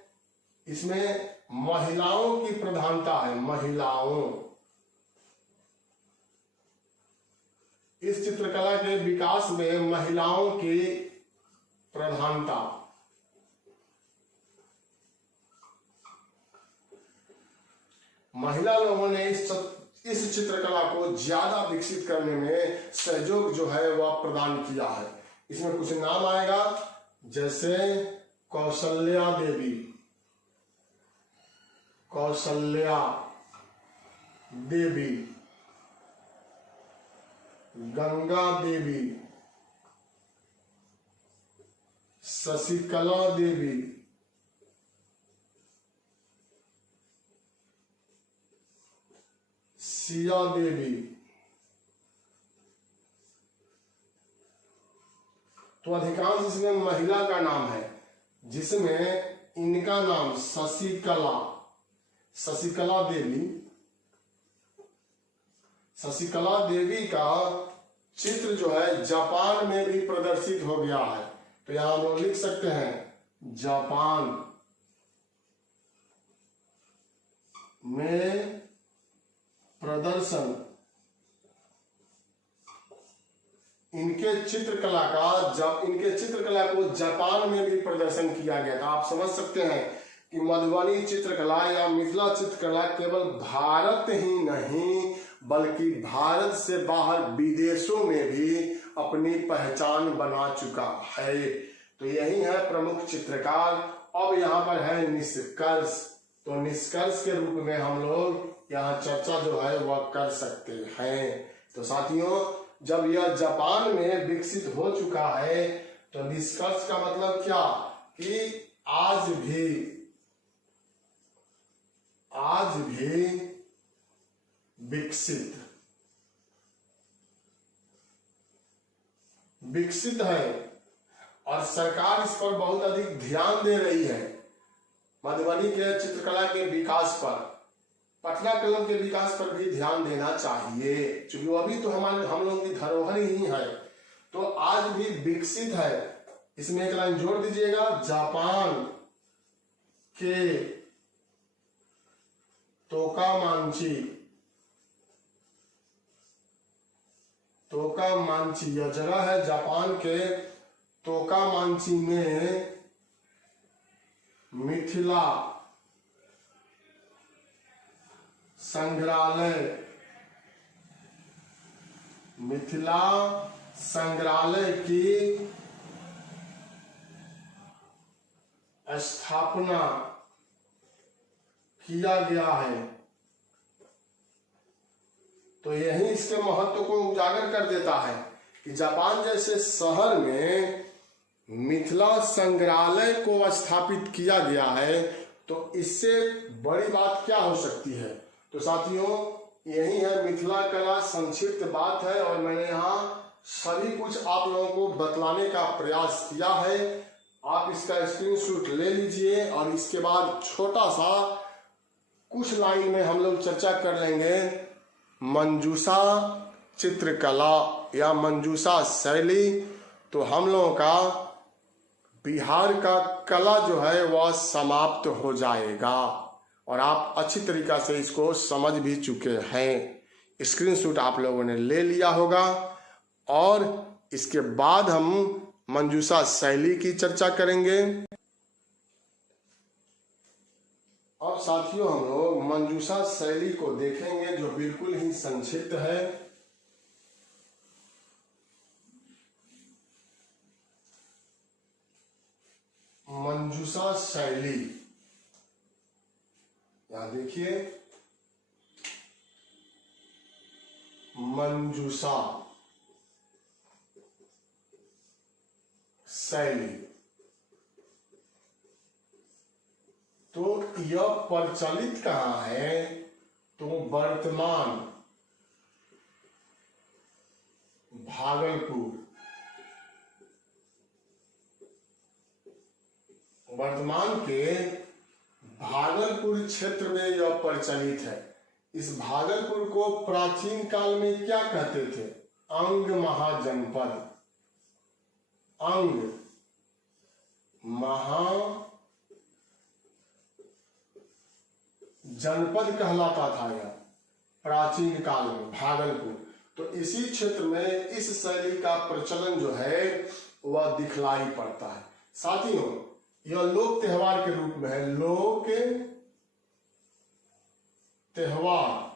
इसमें महिलाओं की प्रधानता है। महिलाओं, इस चित्रकला के विकास में महिलाओं की प्रधानता। महिला लोगों ने इस चित्रकला को ज्यादा विकसित करने में सहयोग जो है वह प्रदान किया है। इसमें कुछ नाम आएगा, जैसे कौशल्या देवी, कौशल्या देवी, गंगा देवी, शशिकला देवी, सिया देवी, तो अधिकांश इसमें महिला का नाम है, जिसमें इनका नाम शशिकला, शशिकला देवी, शशिकला देवी का चित्र जो है जापान में भी प्रदर्शित हो गया है। तो यहां हम लोग लिख सकते हैं जापान में प्रदर्शन, इनके चित्रकला को जापान में भी प्रदर्शन किया गया था। आप समझ सकते हैं कि मधुबनी चित्रकला या मिथिला चित्रकला केवल भारत ही नहीं बल्कि भारत से बाहर विदेशों में भी अपनी पहचान बना चुका है। तो यही है प्रमुख चित्रकार। अब यहाँ पर है निष्कर्ष। तो निष्कर्ष के रूप में हम लोग यहाँ चर्चा जो है वह कर सकते हैं। तो साथियों, जब यह जापान में विकसित हो चुका है तो निष्कर्ष का मतलब क्या कि आज भी विकसित है और सरकार इस पर बहुत अधिक ध्यान दे रही है। मधुबनी के चित्रकला के विकास पर, पटना कलम के विकास पर भी ध्यान देना चाहिए, क्योंकि वो अभी तो हम लोग की धरोहर ही है। तो आज भी विकसित है। इसमें एक लाइन जोड़ दीजिएगा, जापान के तोकामांची, यह जगह है जापान के तोकामांची में मिथिला संग्रहालय की स्थापना किया गया है। तो यही इसके महत्व को उजागर कर देता है कि जापान जैसे शहर में मिथिला संग्रहालय को स्थापित किया गया है, तो इससे बड़ी बात क्या हो सकती है। तो साथियों, यही है मिथिला कला, संक्षिप्त बात है और मैंने यहाँ सभी कुछ आप लोगों को बतलाने का प्रयास किया है। आप इसका स्क्रीनशॉट ले लीजिए और इसके बाद छोटा सा कुछ लाइन में हम लोग चर्चा कर लेंगे मंजूषा चित्रकला या मंजूषा शैली। तो हम लोगों का बिहार का कला जो है वह समाप्त हो जाएगा और आप अच्छी तरीका से इसको समझ भी चुके हैं। स्क्रीनशॉट आप लोगों ने ले लिया होगा और इसके बाद हम मंजूषा शैली की चर्चा करेंगे। अब साथियों, हम लोग मंजूषा शैली को देखेंगे जो बिल्कुल ही संक्षिप्त है। मंजूषा शैली, यहां देखिए, मंजूषा शैली। तो यह प्रचलित कहाँ है, तो वर्तमान भागलपुर, वर्तमान के भागलपुर क्षेत्र में यह प्रचलित है। इस भागलपुर को प्राचीन काल में क्या कहते थे, अंग महाजनपद, अंग महाजनपद कहलाता था यह प्राचीन काल में भागलपुर। तो इसी क्षेत्र में इस शैली का प्रचलन जो है वह दिखलाई पड़ता है। साथियों, यह लोक त्योहार के रूप में है, लोक त्योहार।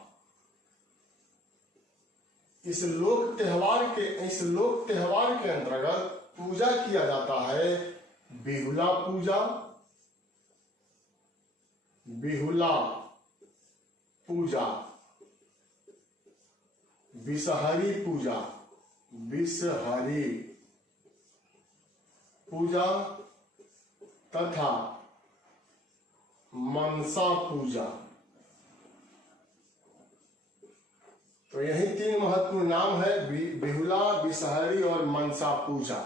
इस लोक त्योहार के अंतर्गत पूजा किया जाता है बिहुला पूजा, विषहरी पूजा तथा मनसा पूजा। तो यही तीन महत्वपूर्ण नाम है, बिहुला, विषहरी और मनसा पूजा।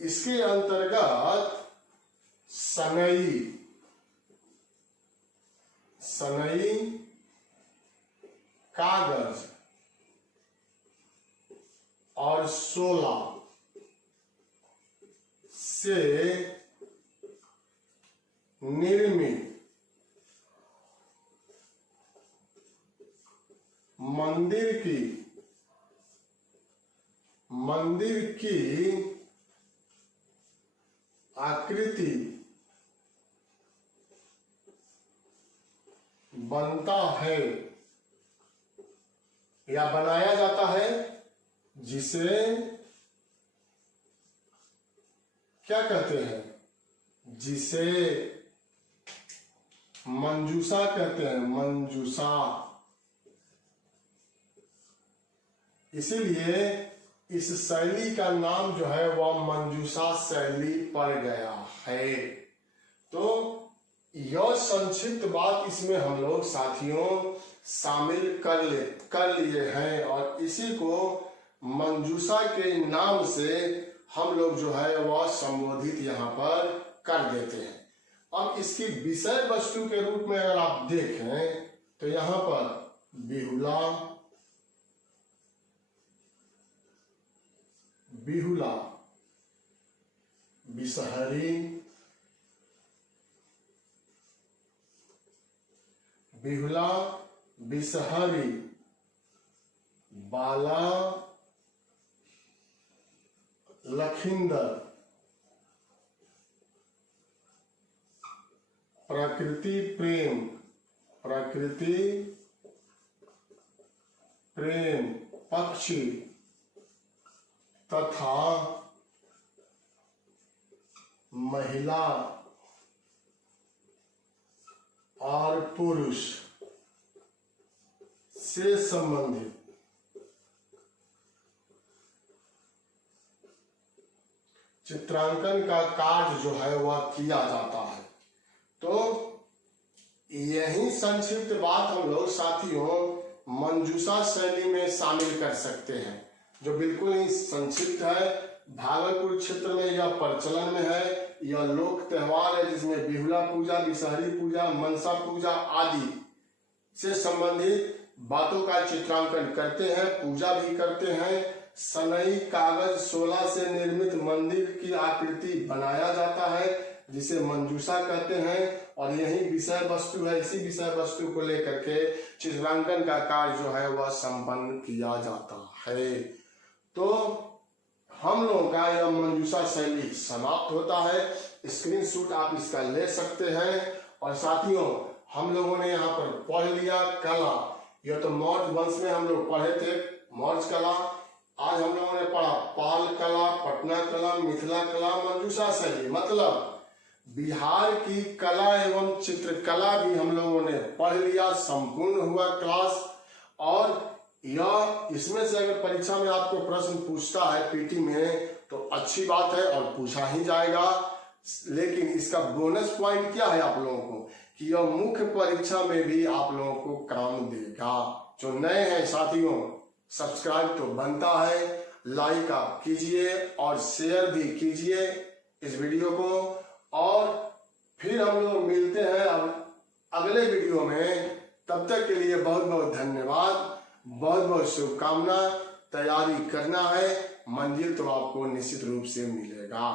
इसके अंतर्गत सनई, सनई कागज और शोला से निर्मित मंदिर की आकृति बनता है या बनाया जाता है, जिसे क्या कहते हैं, जिसे मंजूषा कहते हैं, मंजूषा। इसीलिए इस शैली का नाम जो है वह मंजूषा शैली पड़ गया है। तो यह संक्षिप्त बात इसमें हम लोग साथियों शामिल कर लिए हैं और इसी को मंजूषा के नाम से हम लोग जो है वह संबोधित यहाँ पर कर देते हैं। अब इसकी विषय वस्तु के रूप में अगर आप देखें तो यहाँ पर बिहुला, बिहुला, बिसहरी, बिहुला, बिसहरी, बाला, लखिंदर, प्रकृति प्रेम, प्रकृति प्रेम पक्षी तथा महिला और पुरुष से संबंधित चित्रांकन का कार्य जो है वह किया जाता है। तो यही संक्षिप्त बात हम लोग साथियों मंजूषा शैली में शामिल कर सकते हैं, जो बिल्कुल ही संक्षिप्त है। भागलपुर क्षेत्र में यह प्रचलन में है। यह लोक त्योहार है जिसमें बिहुला पूजा, बिसहरी पूजा, मनसा पूजा आदि से संबंधित बातों का चित्रांकन करते हैं, पूजा भी करते हैं। सनई कागज शोला से निर्मित मंदिर की आकृति बनाया जाता है जिसे मंजूषा कहते हैं और यही विषय वस्तु है। इसी विषय वस्तु को लेकर के चित्रांकन का कार्य जो है वह संपन्न किया जाता है। तो हम लोगों का यह मंजूषा शैली समाप्त होता है। स्क्रीनशॉट आप इसका ले सकते हैं। और साथियों हम लोगों ने यहाँ पर पढ़ लिया कला। यह तो मौर्य वंश में हम लोग पढ़े थे मौर्य कला। आज हम लोगों ने पढ़ा पाल कला, पटना कला, मिथिला कला, मंजूषा शैली। मतलब बिहार की कला एवं चित्रकला भी हम लोगों ने पढ़ लिया, संपूर्ण हुआ क्लास। और यह इसमें से अगर परीक्षा में आपको प्रश्न पूछता है पीटी में तो अच्छी बात है और पूछा ही जाएगा। लेकिन इसका बोनस पॉइंट क्या है आप लोगों को कि यह मुख्य परीक्षा में भी आप लोगों को काम देगा। जो नए हैं साथियों सब्सक्राइब तो बनता है, लाइक आप कीजिए और शेयर भी कीजिए इस वीडियो को। और फिर हम लोग मिलते हैं अब अगले वीडियो में। तब तक के लिए बहुत बहुत धन्यवाद, बहुत बहुत शुभकामना। तैयारी करना है, मंजिल तो आपको निश्चित रूप से मिलेगा।